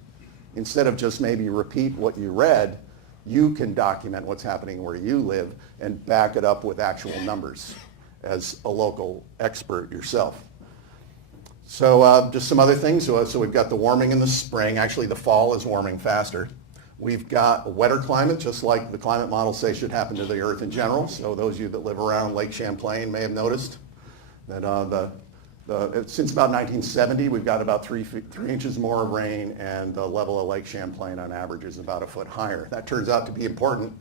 Instead of just maybe repeat what you read, you can document what's happening where you live and back it up with actual numbers as a local expert yourself. So just some other things. So we've got the warming in the spring. Actually, the fall is warming faster. We've got a wetter climate, just like the climate models say should happen to the Earth in general. So those of you that live around Lake Champlain may have noticed that since about 1970, we've got about 3 inches more of rain, and the level of Lake Champlain on average is about a foot higher. That turns out to be important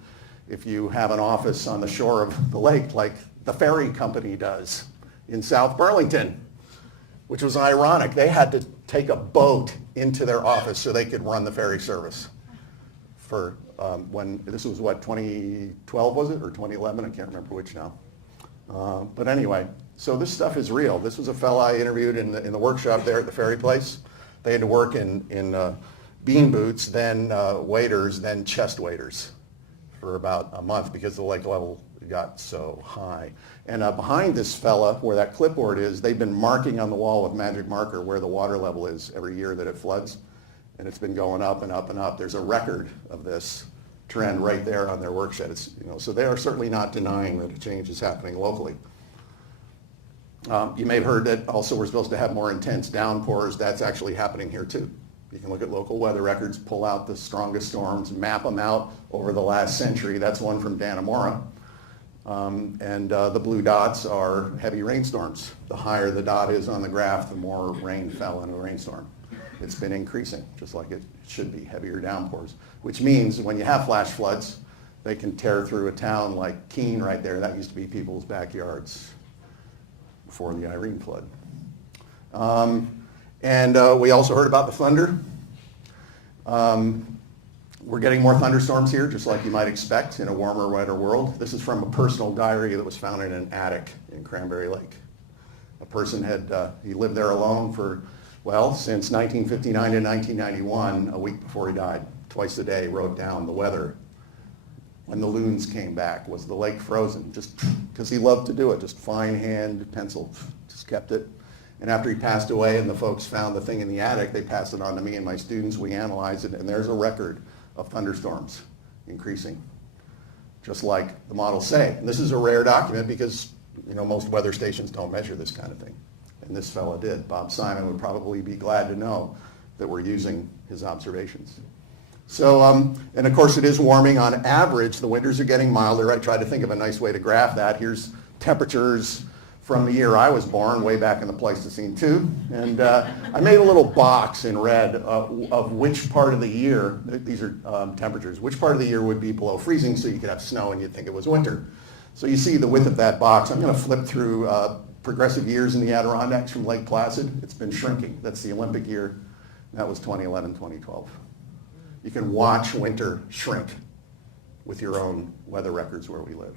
if you have an office on the shore of the lake like the ferry company does in South Burlington, which was ironic. They had to take a boat into their office so they could run the ferry service for when, this was what, 2012 was it, or 2011? I can't remember which now. But anyway, so this stuff is real. This was a fella I interviewed in the workshop there at the ferry place. They had to work in bean boots, then waders, then chest waders for about a month because the lake level got so high. And behind this fella, where that clipboard is, they've been marking on the wall with magic marker where the water level is every year that it floods. And it's been going up and up and up. There's a record of this trend right there on their workshed. It's, so they are certainly not denying that a change is happening locally. You may have heard that also we're supposed to have more intense downpours. That's actually happening here too. You can look at local weather records, pull out the strongest storms, map them out over the last century. That's one from Dannemora. And the blue dots are heavy rainstorms. The higher the dot is on the graph, the more rain fell in a rainstorm. It's been increasing, just like it should be, heavier downpours, which means when you have flash floods, they can tear through a town like Keene right there. That used to be people's backyards before the Irene flood. We also heard about the thunder. We're getting more thunderstorms here, just like you might expect in a warmer, wetter world. This is from a personal diary that was found in an attic in Cranberry Lake. A person he lived there alone for, well, since 1959 to 1991, a week before he died. Twice a day, wrote down the weather. When the loons came back, was the lake frozen? Just because he loved to do it, just fine hand pencil, just kept it. And after he passed away and the folks found the thing in the attic, they passed it on to me and my students. We analyzed it, and there's a record of thunderstorms increasing, just like the models say. And this is a rare document because most weather stations don't measure this kind of thing. And this fella did. Bob Simon would probably be glad to know that we're using his observations. So, and of course it is warming. On average, the winters are getting milder. I tried to think of a nice way to graph that. Here's temperatures from the year I was born, way back in the Pleistocene too. And I made a little box in red of which part of the year, these are temperatures, which part of the year would be below freezing so you could have snow and you'd think it was winter. So you see the width of that box. I'm going to flip through progressive years in the Adirondacks from Lake Placid. It's been shrinking. That's the Olympic year. That was 2011, 2012. You can watch winter shrink with your own weather records where we live.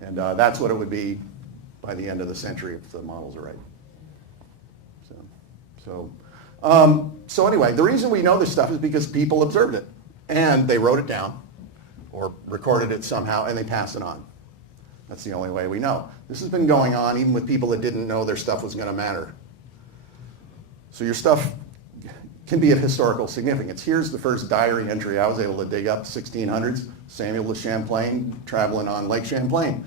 And that's what it would be by the end of the century if the models are right. So anyway, the reason we know this stuff is because people observed it. And they wrote it down or recorded it somehow, and they passed it on. That's the only way we know. This has been going on even with people that didn't know their stuff was going to matter. So your stuff can be of historical significance. Here's the first diary entry I was able to dig up, 1600s. Samuel de Champlain traveling on Lake Champlain,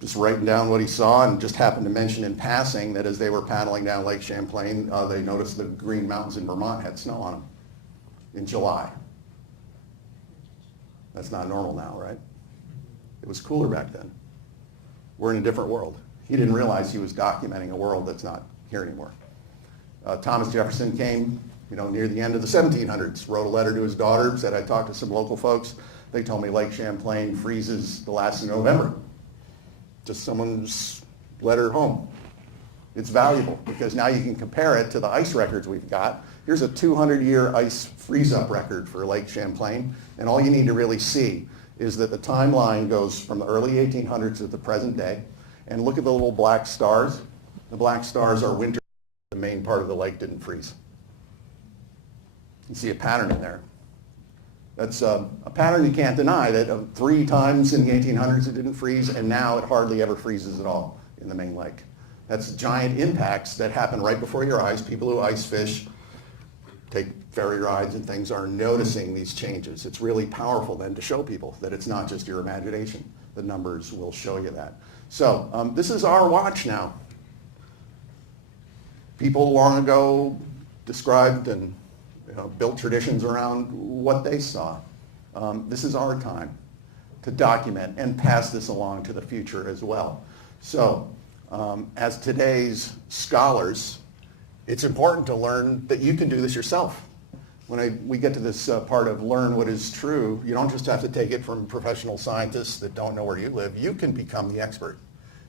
just writing down what he saw, and just happened to mention in passing that as they were paddling down Lake Champlain, they noticed the Green Mountains in Vermont had snow on them in July. That's not normal now, right? It was cooler back then. We're in a different world. He didn't realize he was documenting a world that's not here anymore. Thomas Jefferson came, near the end of the 1700s, wrote a letter to his daughter, said, I talked to some local folks. They told me Lake Champlain freezes the last of November. Just someone's letter home. It's valuable because now you can compare it to the ice records we've got. Here's a 200-year ice freeze-up record for Lake Champlain, and all you need to really see is that the timeline goes from the early 1800s to the present day, and look at the little black stars. The black stars are winter. The main part of the lake didn't freeze. You see a pattern in there. That's a pattern you can't deny, that 3 times in the 1800s it didn't freeze, and now it hardly ever freezes at all in the main lake. That's giant impacts that happen right before your eyes. People who ice fish, take ferry rides and things, are noticing these changes. It's really powerful then to show people that it's not just your imagination. The numbers will show you that. So this is our watch now. People long ago described and built traditions around what they saw. This is our time to document and pass this along to the future as well. So as today's scholars, it's important to learn that you can do this yourself. When we get to this part of learn what is true, you don't just have to take it from professional scientists that don't know where you live. You can become the expert.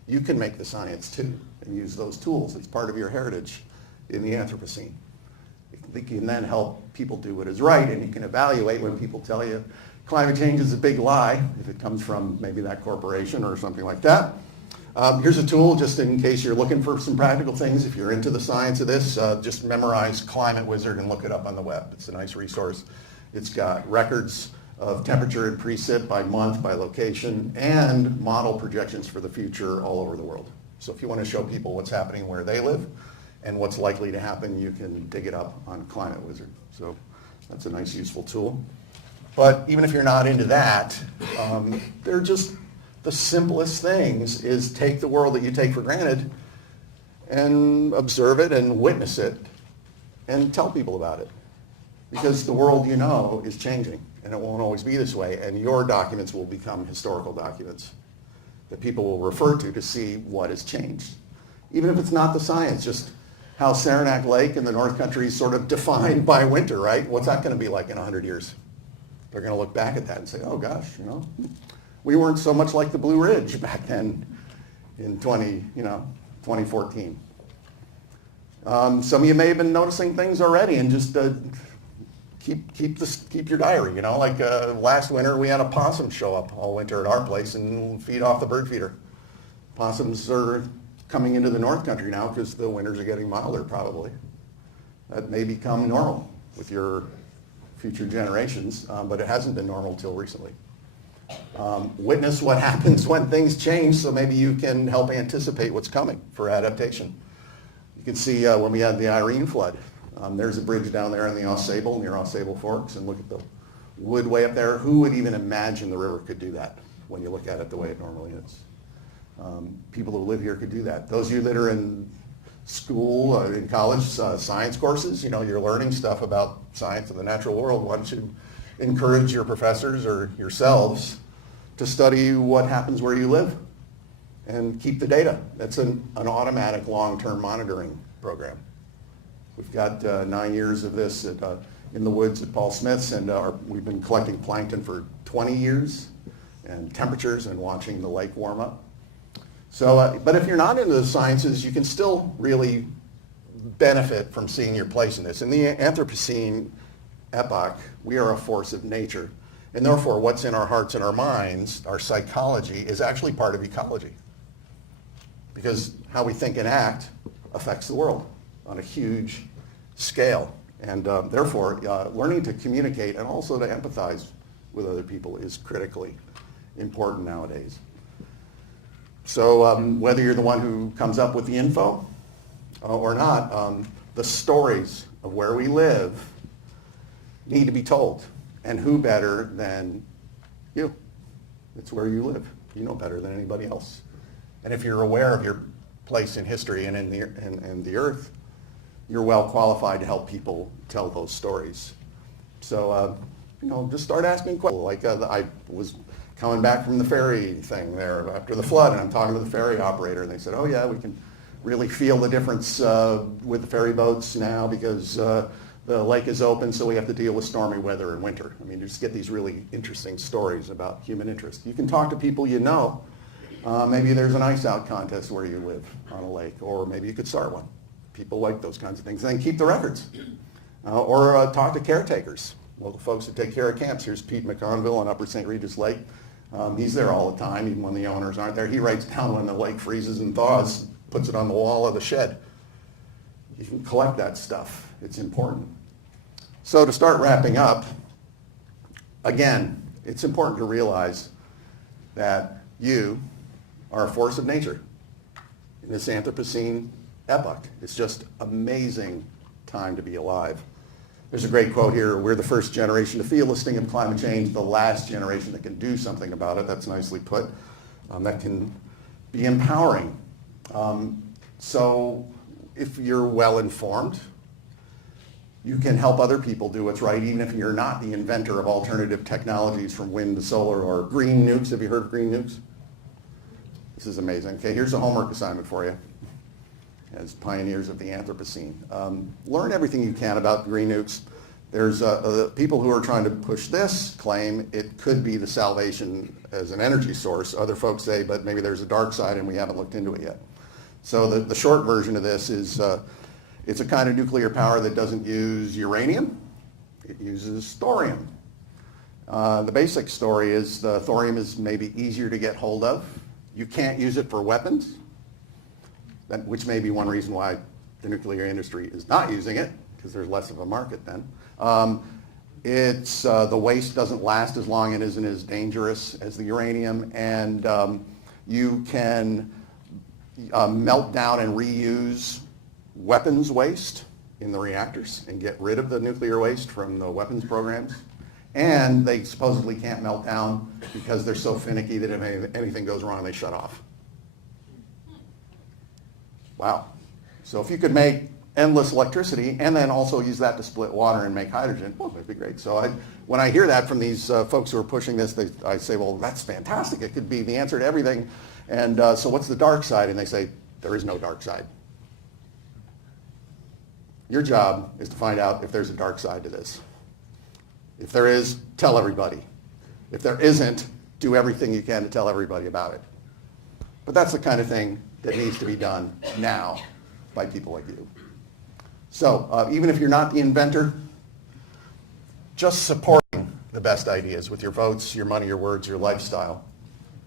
You can make the science too and use those tools. It's part of your heritage in the Anthropocene. You can then help people do what is right, and you can evaluate when people tell you climate change is a big lie, if it comes from maybe that corporation or something like that. Here's a tool just in case you're looking for some practical things. If you're into the science of this, just memorize Climate Wizard and look it up on the web. It's a nice resource. It's got records of temperature and precip by month, by location, and model projections for the future all over the world. So if you want to show people what's happening where they live and what's likely to happen, you can dig it up on Climate Wizard. So that's a nice, useful tool. But even if you're not into that, they're just the simplest things is take the world that you take for granted and observe it and witness it and tell people about it. Because the world you know is changing, and it won't always be this way, and your documents will become historical documents that people will refer to see what has changed. Even if it's not the science, just how Saranac Lake in the North Country is sort of defined by winter, right? What's that going to be like in 100 years? They're going to look back at that and say, oh gosh, we weren't so much like the Blue Ridge back then in 2014. Some of you may have been noticing things already, and just keep your diary. Like last winter we had a possum show up all winter at our place and feed off the bird feeder. Possums are coming into the North Country now because the winters are getting milder probably. That may become normal with your future generations, but it hasn't been normal till recently. Witness what happens when things change so maybe you can help anticipate what's coming for adaptation. You can see when we had the Irene flood, there's a bridge down there in the Ausable, near Ausable Forks, and look at the wood way up there. Who would even imagine the river could do that when you look at it the way it normally is? People who live here could do that. Those of you that are in school, in college, science courses, you're learning stuff about science and the natural world. Why don't you encourage your professors or yourselves to study what happens where you live and keep the data? That's an automatic long-term monitoring program. We've got 9 years of this in the woods at Paul Smith's, and we've been collecting plankton for 20 years, and temperatures and watching the lake warm up. So, but if you're not into the sciences, you can still really benefit from seeing your place in this. In the Anthropocene epoch, we are a force of nature, and therefore what's in our hearts and our minds, our psychology, is actually part of ecology. Because how we think and act affects the world on a huge scale. And therefore, learning to communicate and also to empathize with other people is critically important nowadays. So whether you're the one who comes up with the info or not, the stories of where we live need to be told. And who better than you? It's where you live. You know better than anybody else. And if you're aware of your place in history and in the earth, you're well qualified to help people tell those stories. So, just start asking questions. Like I was coming back from the ferry thing there after the flood, and I'm talking to the ferry operator, and they said, oh yeah, we can really feel the difference with the ferry boats now because the lake is open, so we have to deal with stormy weather in winter. I mean, you just get these really interesting stories about human interest. You can talk to people you know. Maybe there's an ice out contest where you live on a lake, or maybe you could start one. People like those kinds of things. And then keep the records. Or talk to caretakers. Well, the folks that take care of camps. Here's Pete McConville on Upper St. Regis Lake. He's there all the time, even when the owners aren't there. He writes down when the lake freezes and thaws, puts it on the wall of the shed. You can collect that stuff. It's important. So to start wrapping up, again, it's important to realize that you are a force of nature in this Anthropocene epoch. It's just amazing time to be alive. There's a great quote here, we're the first generation to feel the sting of climate change, the last generation that can do something about it. That's nicely put. That can be empowering. So if you're well informed, you can help other people do what's right, even if you're not the inventor of alternative technologies from wind to solar or green nukes. Have you heard of green nukes? This is amazing. Okay, here's a homework assignment for you as pioneers of the Anthropocene. Learn everything you can about green nukes. There's people who are trying to push this claim it could be the salvation as an energy source. Other folks say, but maybe there's a dark side and we haven't looked into it yet. So the short version of this is it's a kind of nuclear power that doesn't use uranium. It uses thorium. The basic story is the thorium is maybe easier to get hold of. You can't use it for weapons, which may be one reason why the nuclear industry is not using it, because there's less of a market then. The waste doesn't last as long and isn't as dangerous as the uranium, and you can melt down and reuse weapons waste in the reactors and get rid of the nuclear waste from the weapons programs. And they supposedly can't melt down because they're so finicky that if anything goes wrong, they shut off. Wow. So if you could make endless electricity and then also use that to split water and make hydrogen, well, that'd be great. So when I hear that from these folks who are pushing this, I say, well, that's fantastic. It could be the answer to everything. And so what's the dark side? And they say, there is no dark side. Your job is to find out if there's a dark side to this. If there is, tell everybody. If there isn't, do everything you can to tell everybody about it. But that's the kind of thing that needs to be done now by people like you. So even if you're not the inventor, just supporting the best ideas with your votes, your money, your words, your lifestyle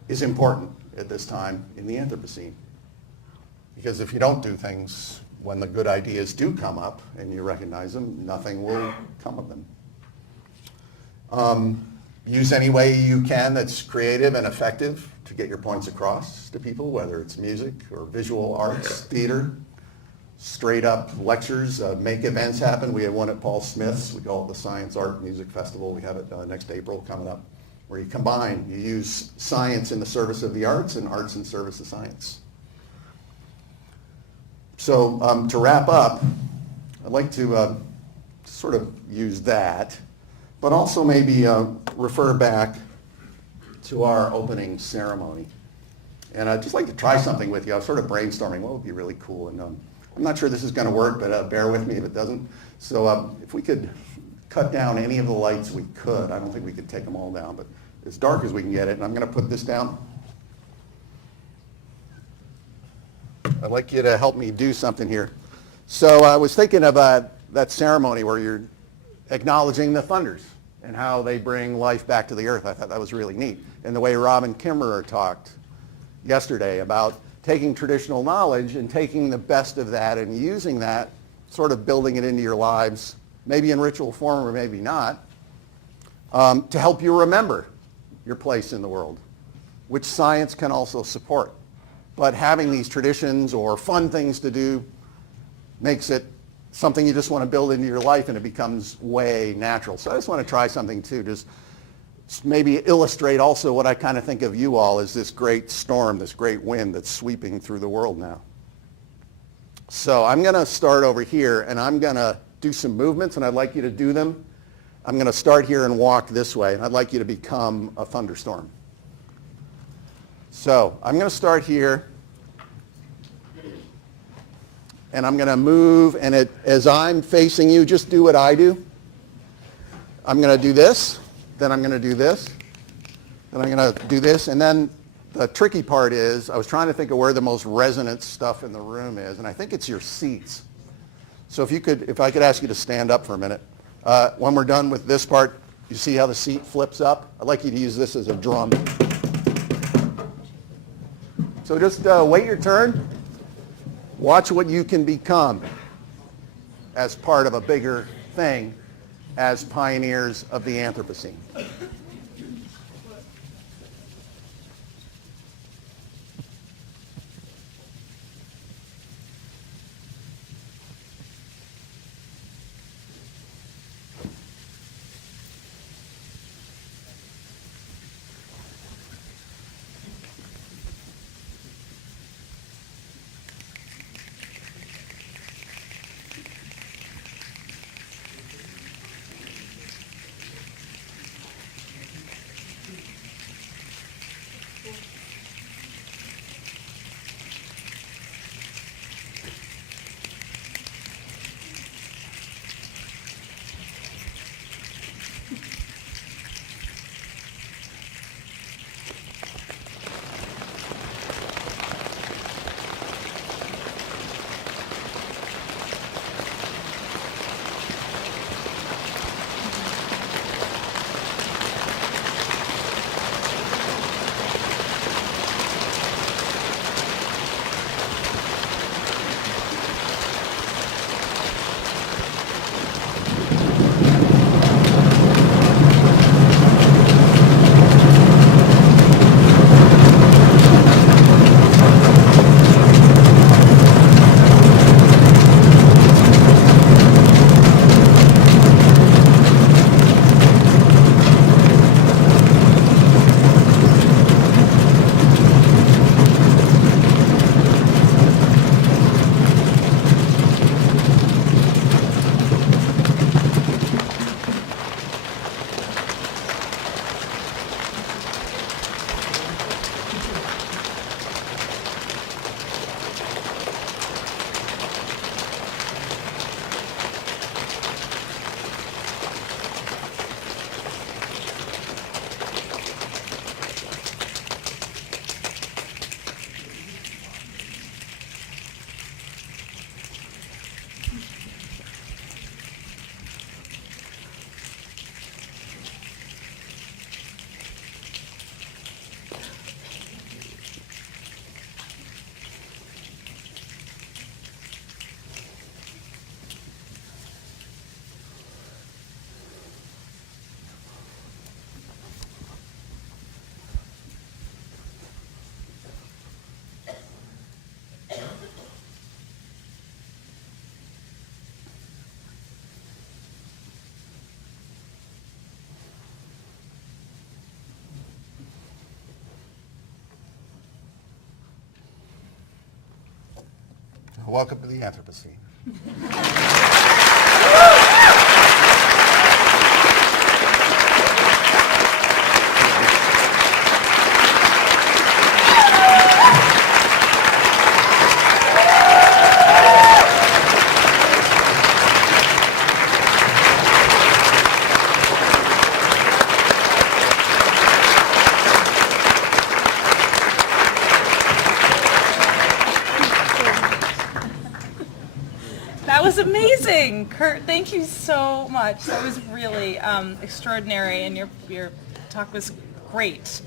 is important at this time in the Anthropocene. Because if you don't do things when the good ideas do come up and you recognize them, nothing will come of them. Use any way you can that's creative and effective to get your points across to people, whether it's music or visual arts, theater, straight up lectures, make events happen. We have one at Paul Smith's. We call it the Science, Art, Music Festival. We have it next April coming up, where you combine, you use science in the service of the arts and arts in service of science. So to wrap up, I'd like to sort of use that, but also maybe refer back to our opening ceremony. And I'd just like to try something with you. I was sort of brainstorming what would be really cool. And I'm not sure this is going to work, but bear with me if it doesn't. So if we could cut down any of the lights we could. I don't think we could take them all down, but as dark as we can get it. And I'm going to put this down. I'd like you to help me do something here. So I was thinking of that ceremony where you're acknowledging the thunders and how they bring life back to the earth. I thought that was really neat. And the way Rob and Kimmerer talked yesterday about taking traditional knowledge and taking the best of that and using that, sort of building it into your lives, maybe in ritual form or maybe not, to help you remember your place in the world, which science can also support. But having these traditions or fun things to do makes it something you just want to build into your life, and it becomes way natural. So I just want to try something too, just maybe illustrate also what I kind of think of you all as this great storm, this great wind that's sweeping through the world now. So I'm going to start over here, and I'm going to do some movements, and I'd like you to do them. I'm going to start here and walk this way, and I'd like you to become a thunderstorm. So I'm going to start here, and I'm going to move, and as I'm facing you, just do what I do. I'm going to do this, then I'm going to do this, then I'm going to do this, and then the tricky part is I was trying to think of where the most resonant stuff in the room is, and I think it's your seats. So if I could ask you to stand up for a minute. When we're done with this part, you see how the seat flips up? I'd like you to use this as a drum. So just wait your turn. Watch what you can become as part of a bigger thing as pioneers of the Anthropocene. welcome to the Anthropocene. That was amazing, Curt. Thank you so much. That was really extraordinary, and your talk was great.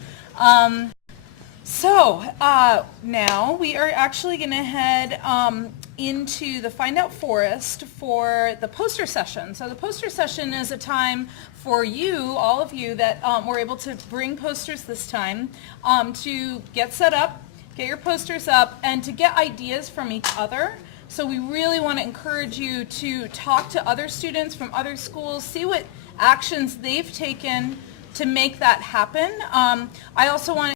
Now we are actually going to head into the Find Out Forest for the poster session. So the poster session is a time for you, all of you that were able to bring posters this time, to get set up, get your posters up, and to get ideas from each other. So we really want to encourage you to talk to other students from other schools, see what actions they've taken to make that happen. I also want to